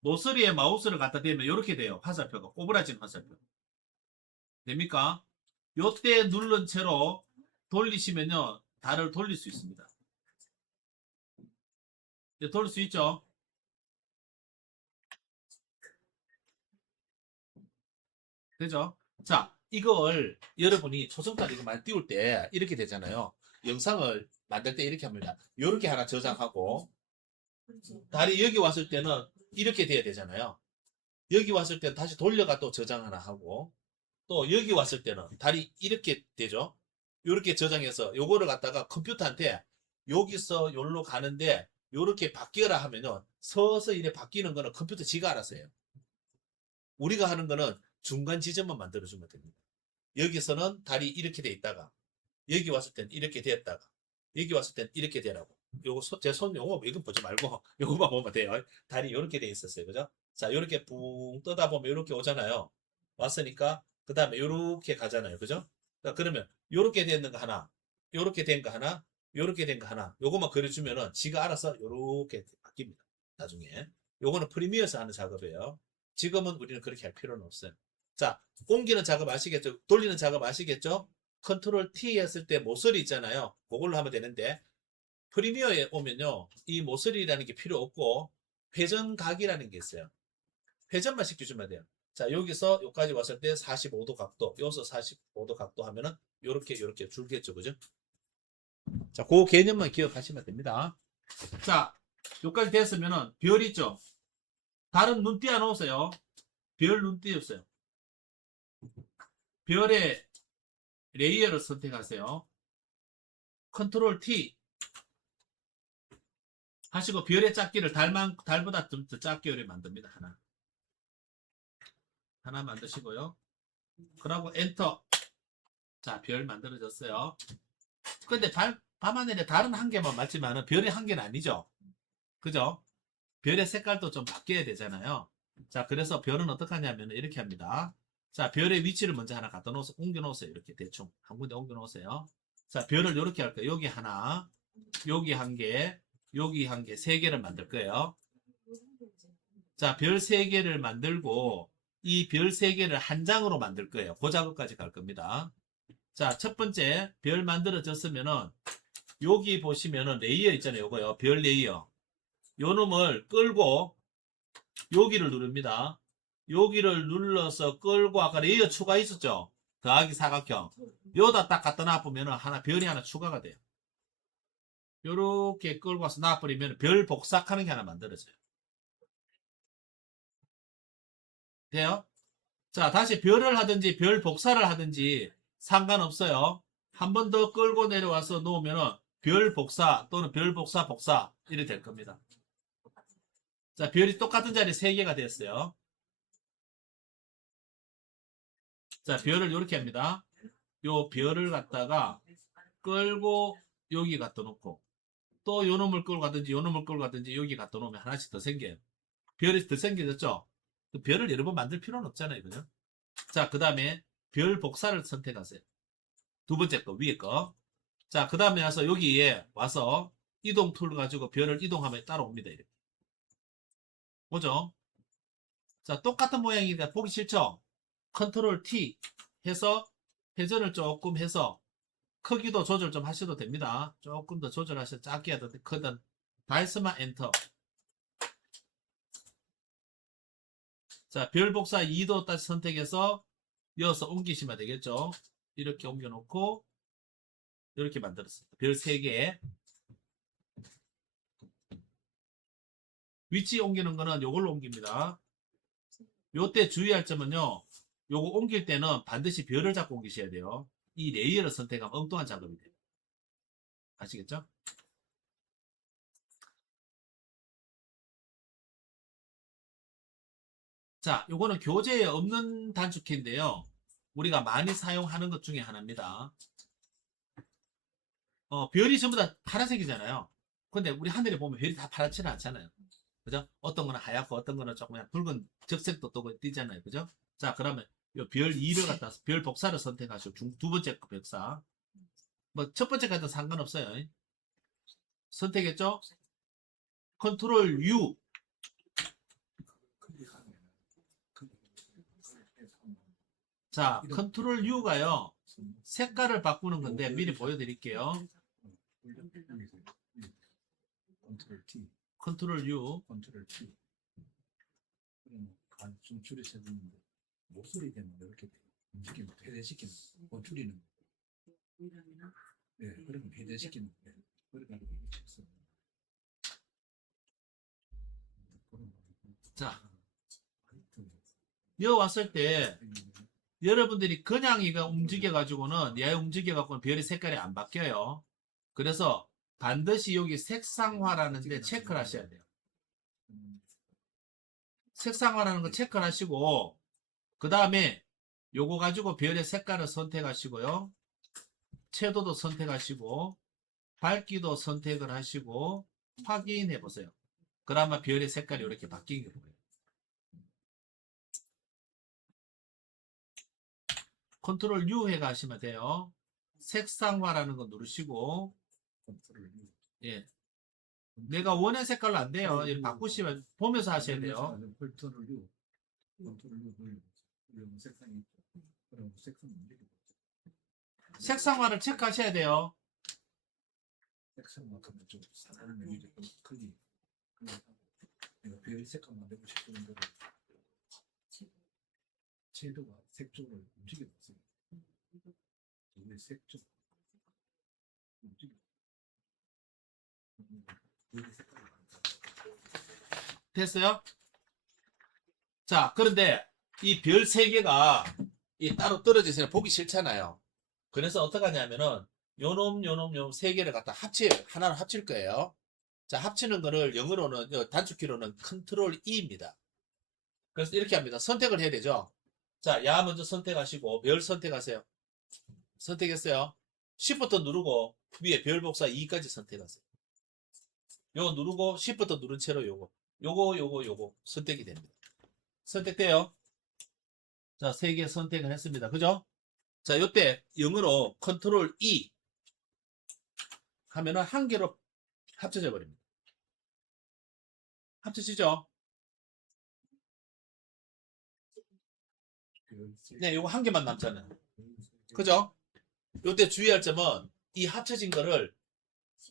모서리에 마우스를 갖다 대면 이렇게 돼요. 화살표가 꼬부라진 화살표. 됩니까? 요때 누른 채로 돌리시면요 달을 돌릴 수 있습니다. 돌릴 수 있죠? 되죠? 자, 이걸 여러분이 초점까지 이거 많이 띄울 때 이렇게 되잖아요. 영상을 만들 때 이렇게 합니다. 이렇게 하나 저장하고 달이 여기 왔을 때는 이렇게 돼야 되잖아요. 여기 왔을 때는 다시 돌려가 또 저장 하나 하고 또 여기 왔을 때는 달이 이렇게 되죠. 이렇게 저장해서 요거를 갖다가 컴퓨터한테 여기서 여기로 가는데 요렇게 바뀌어라 하면은 서서히 이렇게 바뀌는 거는 컴퓨터 지가 알아서 해요. 우리가 하는 거는 중간 지점만 만들어주면 됩니다. 여기서는 달이 이렇게 돼 있다가 여기 왔을 땐 이렇게 되었다가 여기 왔을 땐 이렇게 되라고. 요거 제 손 요거 이건 보지 말고 요거만 보면 돼요. 달이 이렇게 돼 있었어요. 그죠? 자, 요렇게 붕 떠다 보면 이렇게 오잖아요. 왔으니까 그 다음에 요렇게 가잖아요. 그죠? 자, 그러면 요렇게 되는 거 하나, 요렇게 된 거 하나, 요렇게 된 거 하나, 요거만 그려주면은 지가 알아서 요렇게 바뀝니다. 나중에. 요거는 프리미어에서 하는 작업이에요. 지금은 우리는 그렇게 할 필요는 없어요. 자, 옮기는 작업 아시겠죠? 돌리는 작업 아시겠죠? 컨트롤 T 했을 때 모서리 있잖아요. 그걸로 하면 되는데 프리미어에 오면요. 이 모서리라는 게 필요 없고 회전각이라는 게 있어요. 회전만 시켜주면 돼요. 자, 여기서 여기까지 왔을 때 45도 각도, 여기서 45도 각도 하면은 요렇게 줄겠죠. 그죠? 자, 그 개념만 기억하시면 됩니다. 자, 여기까지 됐으면은 별 있죠? 다른 눈 띄워 놓으세요. 별 눈 띄우세요. 별의 레이어를 선택하세요. 컨트롤 T 하시고 별의 작기를 달보다 좀 더 작게 만듭니다. 하나 만드시고요. 그러고 엔터. 자, 별 만들어졌어요. 근데 밤하늘에 달은 한 개만 맞지만은 별이 한 개는 아니죠. 그죠? 별의 색깔도 좀 바뀌어야 되잖아요. 자, 그래서 별은 어떻게 하냐면 이렇게 합니다. 자, 별의 위치를 먼저 하나 갖다 놓으세요. 옮겨 놓으세요. 이렇게 대충. 한 군데 옮겨 놓으세요. 자, 별을 이렇게 할 거예요. 여기 하나, 여기 한 개, 여기 한 개, 세 개를 만들 거예요. 자, 별 세 개를 만들고 이 별 세 개를 한 장으로 만들 거예요. 그 작업까지 갈 겁니다. 자, 첫 번째 별 만들어졌으면은 여기 보시면은 레이어 있잖아요. 요거요. 별 레이어. 요 놈을 끌고 여기를 누릅니다. 여기를 눌러서 끌고 아까 레이어 추가 있었죠? 더하기 사각형. 요다 딱 갖다 놔보면 하나 별이 하나 추가가 돼요. 요렇게 끌고 와서 놔버리면 별 복사하는 게 하나 만들어져요. 돼요? 자, 다시 별을 하든지 별 복사를 하든지 상관없어요. 한 번 더 끌고 내려와서 놓으면은 별 복사 또는 별 복사 복사 이렇게 될 겁니다. 자, 별이 똑같은 자리에 3개가 됐어요. 자, 별을 이렇게 합니다. 요 별을 갖다가 끌고 여기 갖다 놓고 또 요 놈을 끌고 가든지 요 놈을 끌고 가든지 여기 갖다 놓으면 하나씩 더 생겨요. 별이 더 생겨졌죠? 그 별을 여러 번 만들 필요는 없잖아요. 그죠? 자, 그 다음에 별 복사를 선택하세요. 두 번째 거, 위에 거. 자, 그 다음에 와서 여기에 와서 이동 툴 가지고 별을 이동하면 따라옵니다. 이렇게. 보죠? 자, 똑같은 모양이니까 보기 싫죠? 컨트롤 T 해서 회전을 조금 해서 크기도 조절 좀 하셔도 됩니다. 조금 더 조절하셔서 작게 하든 크든 다 했으면 엔터. 자, 별 복사 2도 다시 선택해서 이어서 옮기시면 되겠죠. 이렇게 옮겨놓고 이렇게 만들었습니다. 별 3개. 위치 옮기는 거는 요걸로 옮깁니다. 요때 주의할 점은요. 요거 옮길 때는 반드시 별을 잡고 옮기셔야 돼요. 이 레이어를 선택하면 엉뚱한 작업이 돼요. 아시겠죠? 자, 요거는 교재에 없는 단축키인데요. 우리가 많이 사용하는 것 중에 하나입니다. 별이 전부 다 파란색이잖아요. 근데 우리 하늘에 보면 별이 다 파랗지는 않잖아요. 그죠? 어떤 거는 하얗고 어떤 거는 조금 그냥 붉은 적색도 또 띄잖아요. 그죠? 자, 그러면 요 별 2를 갖다 별 복사를 선택하시고 두 번째 거 복사. 뭐 첫 번째 가도 상관없어요. 선택했죠? 컨트롤 U. 자, 컨트롤 U가요. 색깔을 바꾸는 건데 미리 보여드릴게요. 컨트롤 T, 컨트롤 U. 컨트롤 T. 그럼 좀 줄여서 했는데 목소리 때문에 이렇게 움직이면 회전시키는 거 줄이는 거. 네, 그러면 회전시키는 거. 그러니까 자, 여기 왔을 때 여러분들이 그냥 이거 움직여가지고는 얘 움직여갖고는 별의 색깔이 안 바뀌어요. 그래서 반드시 여기 색상화라는 데 체크를 하셔야 돼요. 색상화라는 거 체크를 하시고 그 다음에 요거 가지고 별의 색깔을 선택하시고요. 채도도 선택하시고 밝기도 선택을 하시고 확인해 보세요. 그러면 별의 색깔이 이렇게 바뀐 게 보여요. 컨트롤 U 해 가시면 돼요. 색상화라는 거 누르시고 예. 내가 원하는 색깔로 안 돼요. 이렇게 바꾸시면 보면서 하셔야 돼요. 컨트롤 U, 컨트롤 U 눌러보세요. 색상이 있죠. 그럼 색상 움직이고 색상화를 체크하셔야 돼요. 색상만 하면 좀 사람 이제 크기 내가 별 색깔 만들고 싶은데 채도가 색 쪽으로 움직여보세요. 이게 색 쪽 움직여. 됐어요? 자, 그런데 이 별 3개가 이 따로 떨어져 있으면 보기 싫잖아요. 그래서 어떻게 하냐면은 요놈 3개를 갖다 하나로 합칠 거예요. 자, 합치는 거를 영어로는 단축키로는 컨트롤 E입니다. 그래서 이렇게 합니다. 선택을 해야 되죠. 자, 야 먼저 선택하시고 별 선택하세요. 선택했어요. Shift 누르고 위에 별 복사 2까지 선택하세요. 요거 누르고 Shift 누른 채로 요거 선택이 됩니다. 선택돼요. 자, 3개 선택을 했습니다. 그죠? 자, 요때 영어로 컨트롤 E 하면은 한 개로 합쳐져 버립니다. 합쳐지죠? 네, 요거 한 개만 남잖아요. 그죠? 요때 주의할 점은 이 합쳐진 거를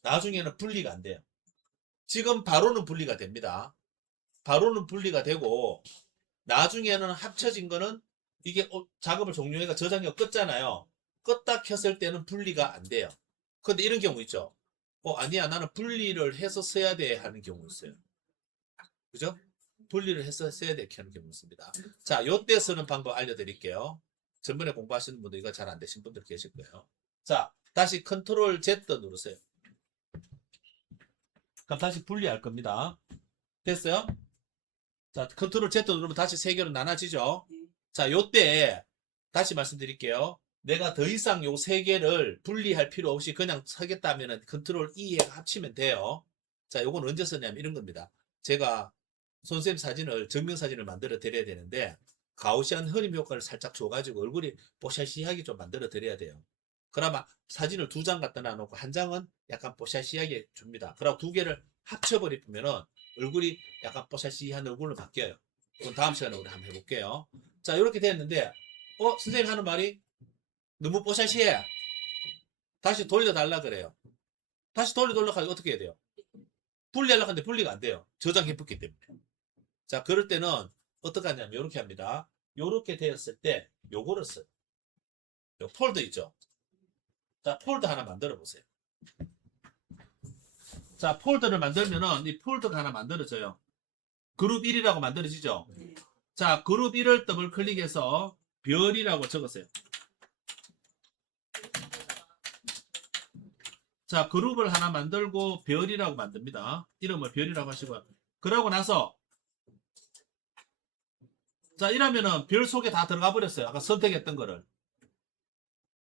나중에는 분리가 안 돼요. 지금 바로는 분리가 됩니다. 바로는 분리가 되고 나중에는 합쳐진 거는 이게 작업을 종료해가 저장이 껐잖아요. 껐다 켰을 때는 분리가 안 돼요. 근데 이런 경우 있죠. 아니야, 나는 분리를 해서 써야 돼 하는 경우 있어요. 그죠? 분리를 해서 써야 돼 하는 경우 있습니다. 자, 요때 쓰는 방법 알려드릴게요. 전번에 공부하시는 분들 이거 잘 안 되신 분들 계실 거예요. 자, 다시 컨트롤 Z 누르세요. 그럼 다시 분리할 겁니다. 됐어요? 자, 컨트롤 Z 누르면 다시 3개로 나눠지죠? 자, 요때 다시 말씀드릴게요. 내가 더 이상 요 3개를 분리할 필요 없이 그냥 서겠다 하면은 컨트롤 E에 합치면 돼요. 자, 요건 언제 쓰냐면 이런 겁니다. 제가 선생님 사진을, 증명사진을 만들어 드려야 되는데 가우시안 흐림 효과를 살짝 줘가지고 얼굴이 뽀샤시하게 좀 만들어 드려야 돼요. 그나마 사진을 2장 갖다 놔놓고 한 장은 약간 뽀샤시하게 줍니다. 그리고 2개를 합쳐버리면은 얼굴이 약간 뽀샤시한 얼굴로 바뀌어요. 그건 다음 시간에 우리 한번 해볼게요. 자, 이렇게 됐는데 선생님 하는 말이 너무 뽀샤시해. 다시 돌려달라 그래요. 다시 돌려달라 하면 어떻게 해야 돼요? 분리하려고 하는데 분리가 안 돼요. 저장해봤기 때문에. 자, 그럴 때는 어떻게 하냐면 이렇게 합니다. 이렇게 되었을 때 요거를 써요. 요 폴더 있죠? 자, 폴더 하나 만들어 보세요. 자, 폴더를 만들면은 이 폴더가 하나 만들어져요. 그룹 1이라고 만들어지죠? 자, 그룹 1을 더블 클릭해서 별이라고 적으세요. 자, 그룹을 하나 만들고 별이라고 만듭니다. 이름을 별이라고 하시고요. 그러고 나서 자, 이러면은 별 속에 다 들어가 버렸어요. 아까 선택했던 거를.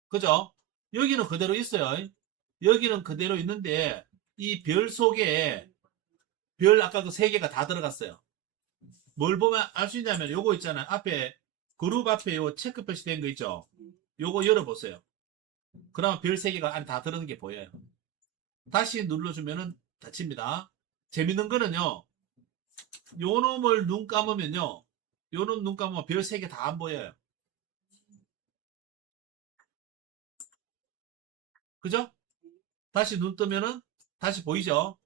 그죠? 여기는 그대로 있어요. 여기는 그대로 있는데 이 별 속에 별 아까 그 3개가 다 들어갔어요. 뭘 보면 알 수 있냐면 요거 있잖아요. 앞에 그룹 앞에 요 체크 표시된 거 있죠? 요거 열어보세요. 그러면 별 3개가 안에 다 들어간 게 보여요. 다시 눌러주면은 닫힙니다. 재밌는 거는요. 요 놈을 눈 감으면요. 요놈 눈 감으면 별 3개 다 안 보여요. 그죠? 다시 눈 뜨면은 다시 보이죠?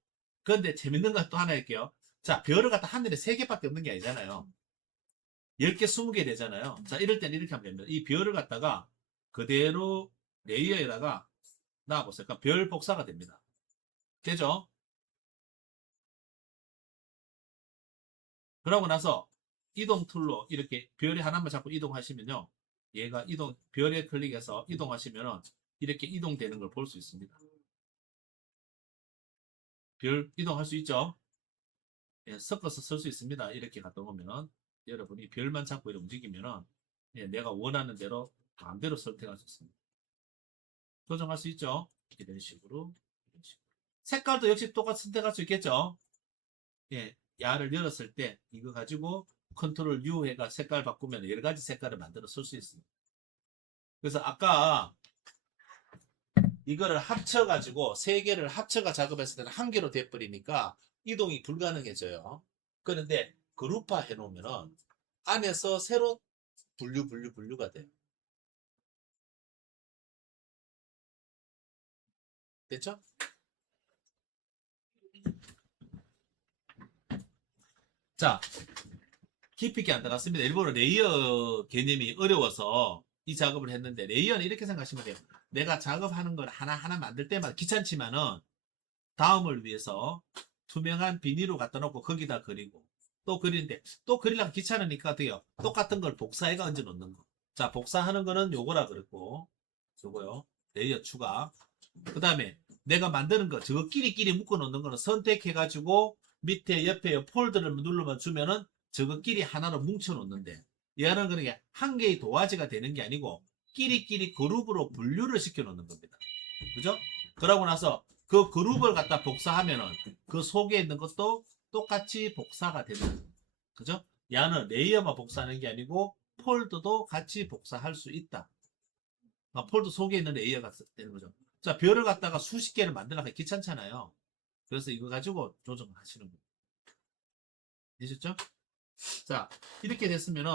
그런데 재밌는 건 또 하나 할게요. 자, 별을 갖다 하늘에 3개밖에 없는 게 아니잖아요. 10개, 20개 되잖아요. 자, 이럴 때는 이렇게 하면 됩니다. 이 별을 갖다가 그대로 레이어에다가 놔보세요. 그러니까 별 복사가 됩니다. 되죠? 그러고 나서 이동 툴로 이렇게 별에 하나만 잡고 이동하시면요. 얘가 별에 클릭해서 이동하시면은 이렇게 이동되는 걸 볼 수 있습니다. 별 이동할 수 있죠? 예, 섞어서 쓸 수 있습니다. 이렇게 갔다 오면은 여러분이 별만 잡고 이렇게 움직이면은 예, 내가 원하는 대로 마음대로 선택할 수 있습니다. 조정할 수 있죠? 이런 식으로. 색깔도 역시 똑같이 선택할 수 있겠죠? 예, 야를 열었을 때 이거 가지고 컨트롤 U 해가 색깔 바꾸면 여러 가지 색깔을 만들어 쓸 수 있습니다. 그래서 아까 이거를 합쳐가지고 3개를 합쳐가 작업했을 때는 1개로 돼버리니까 이동이 불가능해져요. 그런데 그룹화 해놓으면은 안에서 새로 분류가 돼요. 됐죠? 자, 깊이 있게 안 들어갔습니다. 일부러 레이어 개념이 어려워서 이 작업을 했는데 레이어는 이렇게 생각하시면 돼요. 내가 작업하는 걸 하나하나 만들 때마다 귀찮지만은 다음을 위해서 투명한 비닐로 갖다 놓고 거기다 그리고 또 그리는데 또 그리려면 귀찮으니까 어때요? 똑같은 걸 복사해가 얹어 놓는 거. 자, 복사하는 거는 요거라 그랬고 요거요. 레이어 추가. 그 다음에 내가 만드는 거 저거 끼리 묶어 놓는 거는 선택해가지고 밑에 옆에 폴더를 누르면 주면은 저거끼리 하나로 뭉쳐 놓는데 얘는 그러니까 한 개의 도화지가 되는 게 아니고 끼리끼리 그룹으로 분류를 시켜 놓는 겁니다. 그죠? 그러고 나서 그 그룹을 갖다 복사하면은 그 속에 있는 것도 똑같이 복사가 됩니다. 그죠? 야는 레이어만 복사하는 게 아니고 폴더도 같이 복사할 수 있다. 폴더 속에 있는 레이어가 되는 거죠. 자, 별을 갖다가 수십 개를 만들려면 귀찮잖아요. 그래서 이거 가지고 조정하시는 거예요. 되셨죠? 자, 이렇게 됐으면은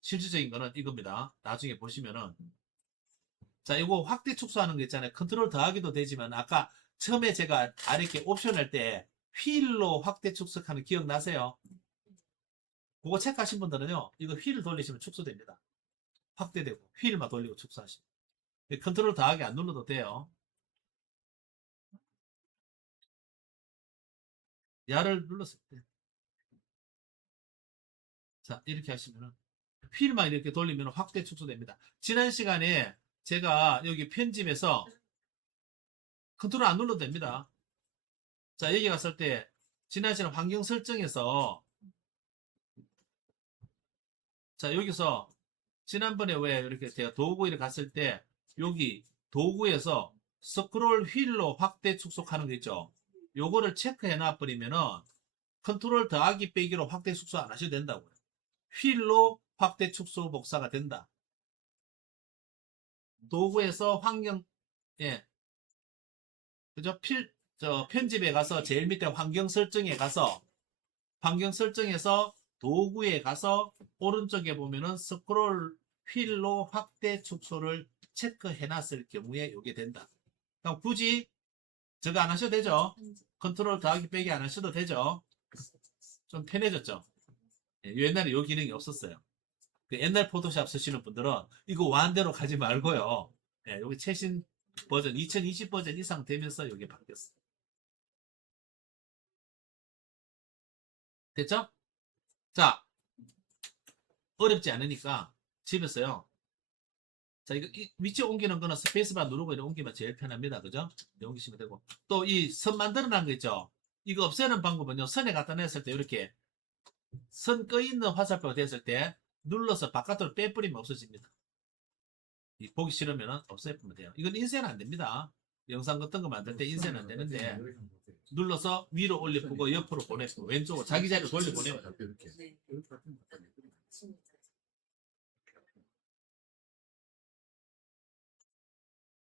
실질적인 거는 이겁니다. 나중에 보시면은 자, 이거 확대 축소하는 거 있잖아요. 컨트롤 더하기도 되지만 아까 처음에 제가 아래 이렇게 옵션 할 때 휠로 확대 축소하는 기억나세요? 그거 체크하신 분들은요. 이거 휠을 돌리시면 축소됩니다. 확대되고 휠만 돌리고 축소하시면 컨트롤 더하기 안 눌러도 돼요. 야를 눌렀을 때 자, 이렇게 하시면은 휠만 이렇게 돌리면 확대 축소됩니다. 지난 시간에 제가 여기 편집에서 컨트롤 안 눌러도 됩니다. 자, 여기 갔을 때 지난 시간 환경 설정에서 자, 여기서 지난번에 왜 이렇게 제가 도구에 갔을 때 여기 도구에서 스크롤 휠로 확대 축소하는 거 있죠. 요거를 체크해 놔 버리면은 컨트롤 더하기 빼기로 확대 축소 안 하셔도 된다고요. 휠로 확대 축소 복사가 된다. 도구에서 환경 예. 그죠? 편집에 가서 제일 밑에 환경 설정에 가서 환경 설정에서 도구에 가서 오른쪽에 보면은 스크롤 휠로 확대 축소를 체크해 놨을 경우에 이게 된다. 그럼 굳이 저거 안 하셔도 되죠? 컨트롤 더하기 빼기 안 하셔도 되죠? 좀 편해졌죠? 예, 옛날에 이 기능이 없었어요. 그 옛날 포토샵 쓰시는 분들은 이거 완대로 가지 말고요. 예, 여기 최신 버전 2020 버전 이상 되면서 이게 바뀌었어요. 됐죠? 자, 어렵지 않으니까 집에서요. 자, 이거 위치 옮기는 거는 스페이스바 누르고 이렇게 옮기면 제일 편합니다. 그죠? 네, 옮기시면 되고. 또 이 선 만들어 놓은 거 있죠? 이거 없애는 방법은요. 선에 갖다 냈을 때 이렇게 선 꺼 있는 화살표가 됐을 때 눌러서 바깥으로 빼버리면 없어집니다. 보기 싫으면 없애면 돼요. 이건 인쇄는 안 됩니다. 영상 같은 거 만들 때 인쇄는 안 되는데 눌러서 위로 올려보고 옆으로 보내고 왼쪽으로 자기 자리로 돌려보내면 이렇게 네. 이렇게 같은 거.